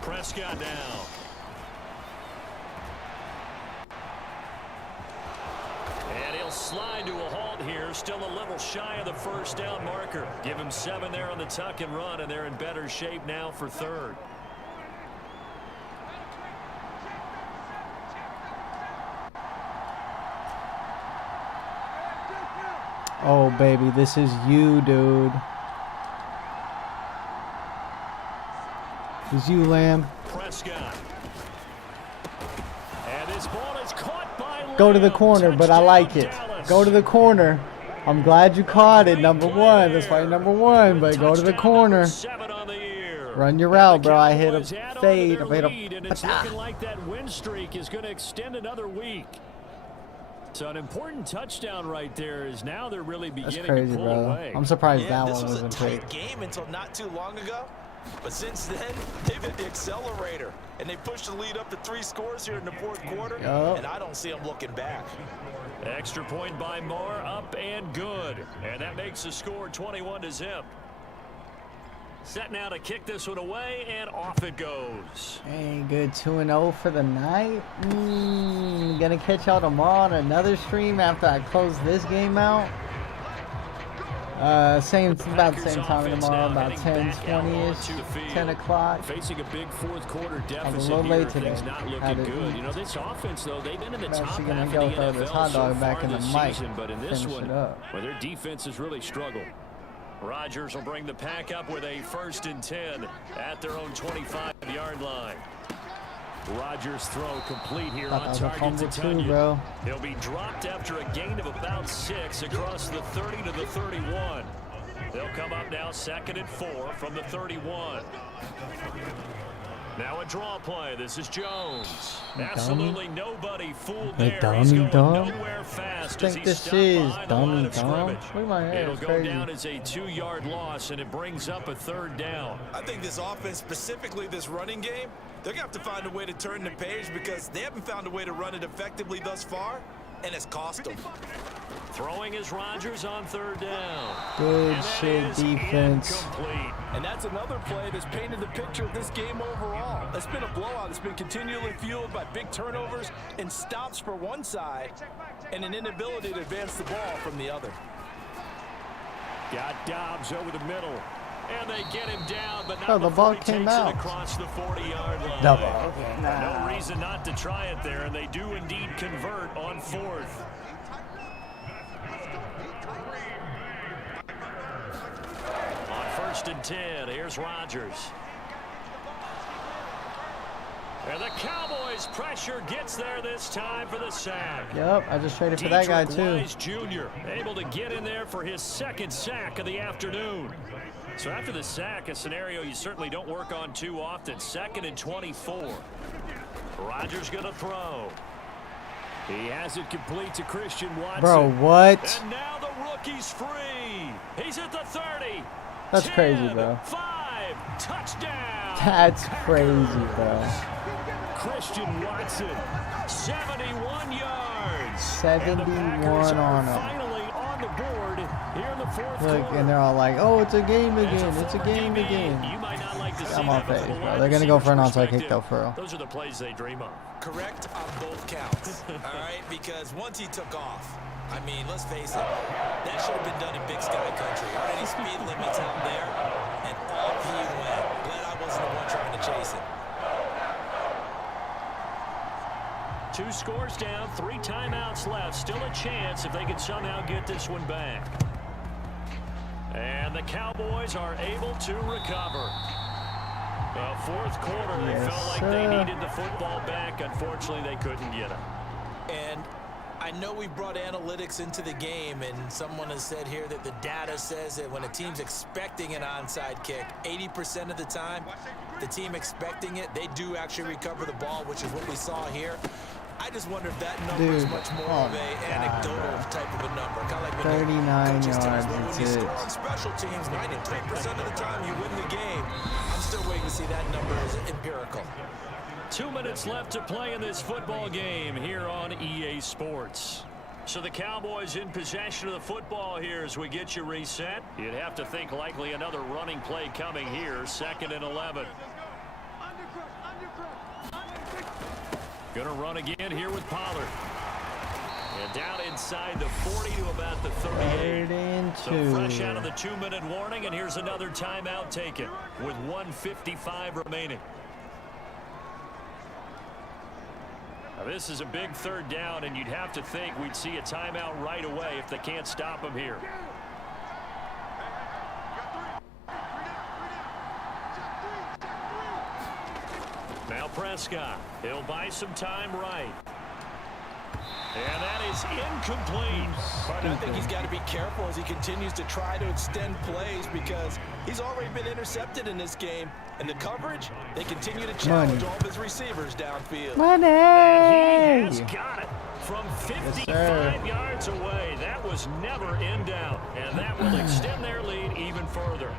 Prescott down. And he'll they'll slide to a halt here. Still a little shy of the first down marker. Give him 7 there on the tuck and run, and they're in better shape now for third. Oh, baby, this is you, dude. It's you, Lamb. Prescott. And this ball is caught by Lamb. Go to the corner, but I like it. Go to the corner. I'm glad you caught it, number 1. That's why you're number 1, but go to the corner. Run your route, bro. I hit a fade. I hit a... And it's looking like that win streak is going to extend another week. So an important touchdown right there is now they're really beginning crazy, to pull bro. away. I'm surprised that one This was a wasn't tight picked. game until not too long ago. But since then, they've hit the accelerator. And they pushed the lead up to 3 scores here in the 4th quarter. Yep. And I don't see them looking back. Extra point by Moore, up and good. And that makes the score 21-0. Set now to kick this one away, and off it goes. Hey, good 2-0 for the night. Gonna catch y'all tomorrow on another stream after I close this game out. About the same time tomorrow, about 10, 20-ish, 10 o'clock. Facing a big 4th quarter I'm a deficit little here, late today. things not looking good. You know, this offense, though, they've been in the top Actually half gonna of the go throw this hot NFL so dog back far in the this mic. season, but in this Finish one, it up. well, their defense has really struggled. Rodgers will bring the pack up with a 1st and 10 at their own 25-yard line. Rodgers' throw complete here on target to Tunyon. He'll be dropped after a gain of about 6 across the 30 to the 31. They'll come up now 2nd and 4 from the 31. Now a draw play. This is Jones. Absolutely nobody fooled there. He's going nowhere fast as he stopped behind the line of scrimmage. It'll go down as a 2-yard loss, and it brings up a 3rd down. I think this offense, specifically this running game, they're going to have to find a way to turn the page because they haven't found a way to run it effectively thus far, and it's cost them. Throwing is Rodgers on 3rd down. Good shit defense. Incomplete. And that's another play that's painted the picture of this game overall. It's been a blowout. It's been continually fueled by big turnovers and stops for one side and an inability to advance the ball from the other. Got Dobbs over the middle. And they get him down, but not the before ball he came takes out. it across the 40-yard line. No reason not to try it there, and they do indeed convert on 4th. On 1st and 10, here's Rodgers. And the Cowboys' pressure gets there this time for the sack. Yep, I just traded for that guy too. Wise Jr. able to get in there for his 2nd sack of the afternoon. So after the sack, a scenario you certainly don't work on too often. 2nd and 24. Rodgers going to throw. He has it complete to Christian Watson. Bro, what? And now the rookie's free. He's at the 30. That's 10, crazy, bro. 5, touchdown. That's crazy, bro. Christian Watson, 71 yards. 71 on him. Finally on the board here in the 4th Look, quarter. and they're all like, oh, it's a game again. It's a game again. You might not like to see I'm on that, but face, from a bro. wide They're going to go for an receiver's onside kick, though, perspective, for real. those are the plays they dream of. Correct on both counts, all right? Because once he took off, I mean, let's face it, that should have been done in Big Sky Country. Aren't any speed limits out there? And off he went. Glad I wasn't the one trying to chase him. 2 scores down, 3 timeouts left. Still a chance if they can somehow get this one back. And the Cowboys are able to recover. The 4th quarter, they felt like they needed the football back. Unfortunately, they couldn't get it. And I know we brought analytics into the game, and someone has said here that the data says that when a team's expecting an onside kick, 80% of the time, the team expecting it, they do actually recover the ball, which is what we saw here. I just wonder if that number is much more of a anecdotal type of a number. Kind of like when 39 coaches tell us, yards, well, when that's you it. score on special teams, 93% of the time you win the game. I'm still waiting to see that number as empirical. 2 minutes left to play in this football game here on EA Sports. So the Cowboys in possession of the football here as we get you reset. You'd have to think likely another running play coming here. 2nd and 11. Going to run again here with Pollard. And down inside the 40 to about the 38. So fresh out of the 2-minute warning, and here's another timeout taken with 1:55 remaining. Now this is a big third down, and you'd have to think we'd see a timeout right away if they can't stop him here. Now Prescott, he'll buy some time right. And that is incomplete. But I think he's got to be careful as he continues to try to extend plays because he's already been intercepted in this game. And the coverage, they continue to challenge all of his receivers downfield. Money! And he has got it from 55 yards away. That was never in doubt. And that will extend their lead even further.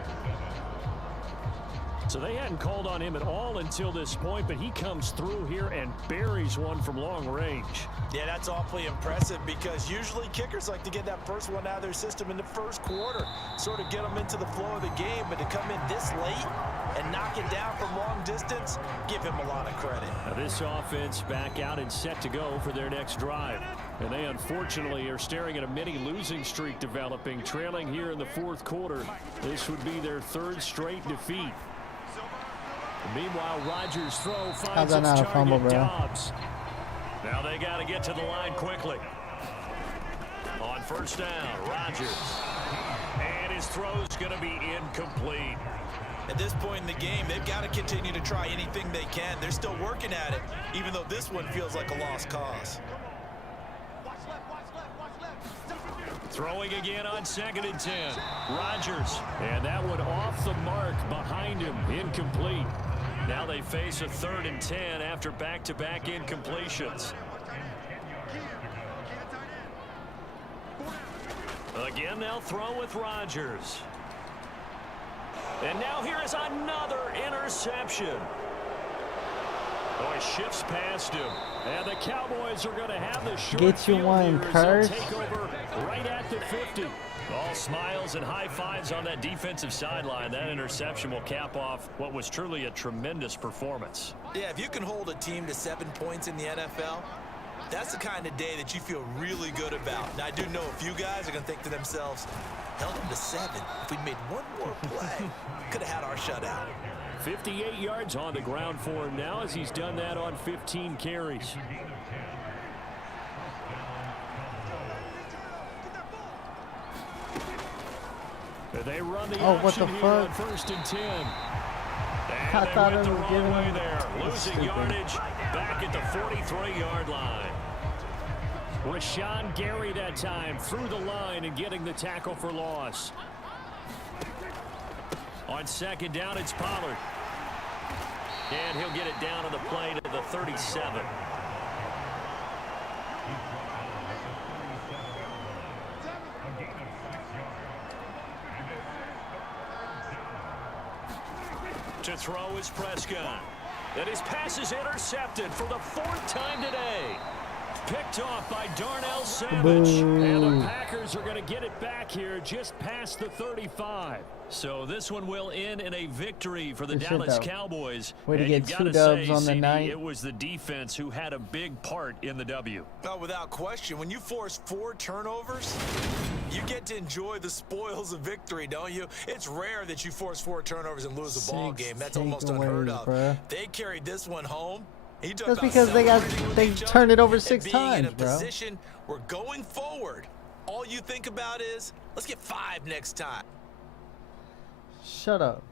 So they hadn't called on him at all until this point, but he comes through here and buries one from long range. Yeah, that's awfully impressive because usually kickers like to get that first one out of their system in the first quarter, sort of get them into the flow of the game, but to come in this late and knock it down from long distance, give him a lot of credit. Now this offense back out and set to go for their next drive. And they unfortunately are staring at a mini losing streak developing, trailing here in the fourth quarter. This would be their third straight defeat. Meanwhile, Rodgers' throw finds its target, Dobbs. Now they got to get to the line quickly. On first down, Rodgers. And his throw's going to be incomplete. At this point in the game, they've got to continue to try anything they can. They're still working at it, even though this one feels like a lost cause. Throwing again on 2nd and 10. Rodgers. And that one off the mark behind him. Incomplete. Now they face a 3rd and 10 after back-to-back incompletions. Again, they'll throw with Rodgers. And now here is another interception. Oh, he shifts past him. And the Cowboys are going to have the short Get you one, Curse. Take over right at the 50. All smiles and high fives on that defensive sideline. That interception will cap off what was truly a tremendous performance. Yeah, if you can hold a team to 7 points in the NFL, that's the kind of day that you feel really good about. Now, I do know a few guys are going to think to themselves, held them to 7. If we'd made one more play, could have had our shutout. 58 yards on the ground for him now as he's done that on 15 carries. They run the what the fuck? on 1st and 10. And I thought they it went the was wrong giving way him there. Losing yardage back at the 43-yard line. Rashawn Gary that time through the line and getting the tackle for loss. On 2nd down, it's Pollard. And he'll get it down on the play to the 37. To throw is Prescott. And his pass is intercepted for the 4th time today. Picked off by Darnell Savage. And the Packers are going to get it back here just past the 35. So this one will end in a victory for the Dallas Cowboys. Way to get 2 dubs on the night. It was the defense who had a big part in the W. Oh, without question. When you force 4 turnovers, you get to enjoy the spoils of victory, don't you? It's rare that you force 4 turnovers and lose a ball game. That's almost unheard of. Bruh. They carried this one home. That's because they turned it over 6 times, bro. Position, we're going forward. All you think about is, let's get 5 next time. Shut up.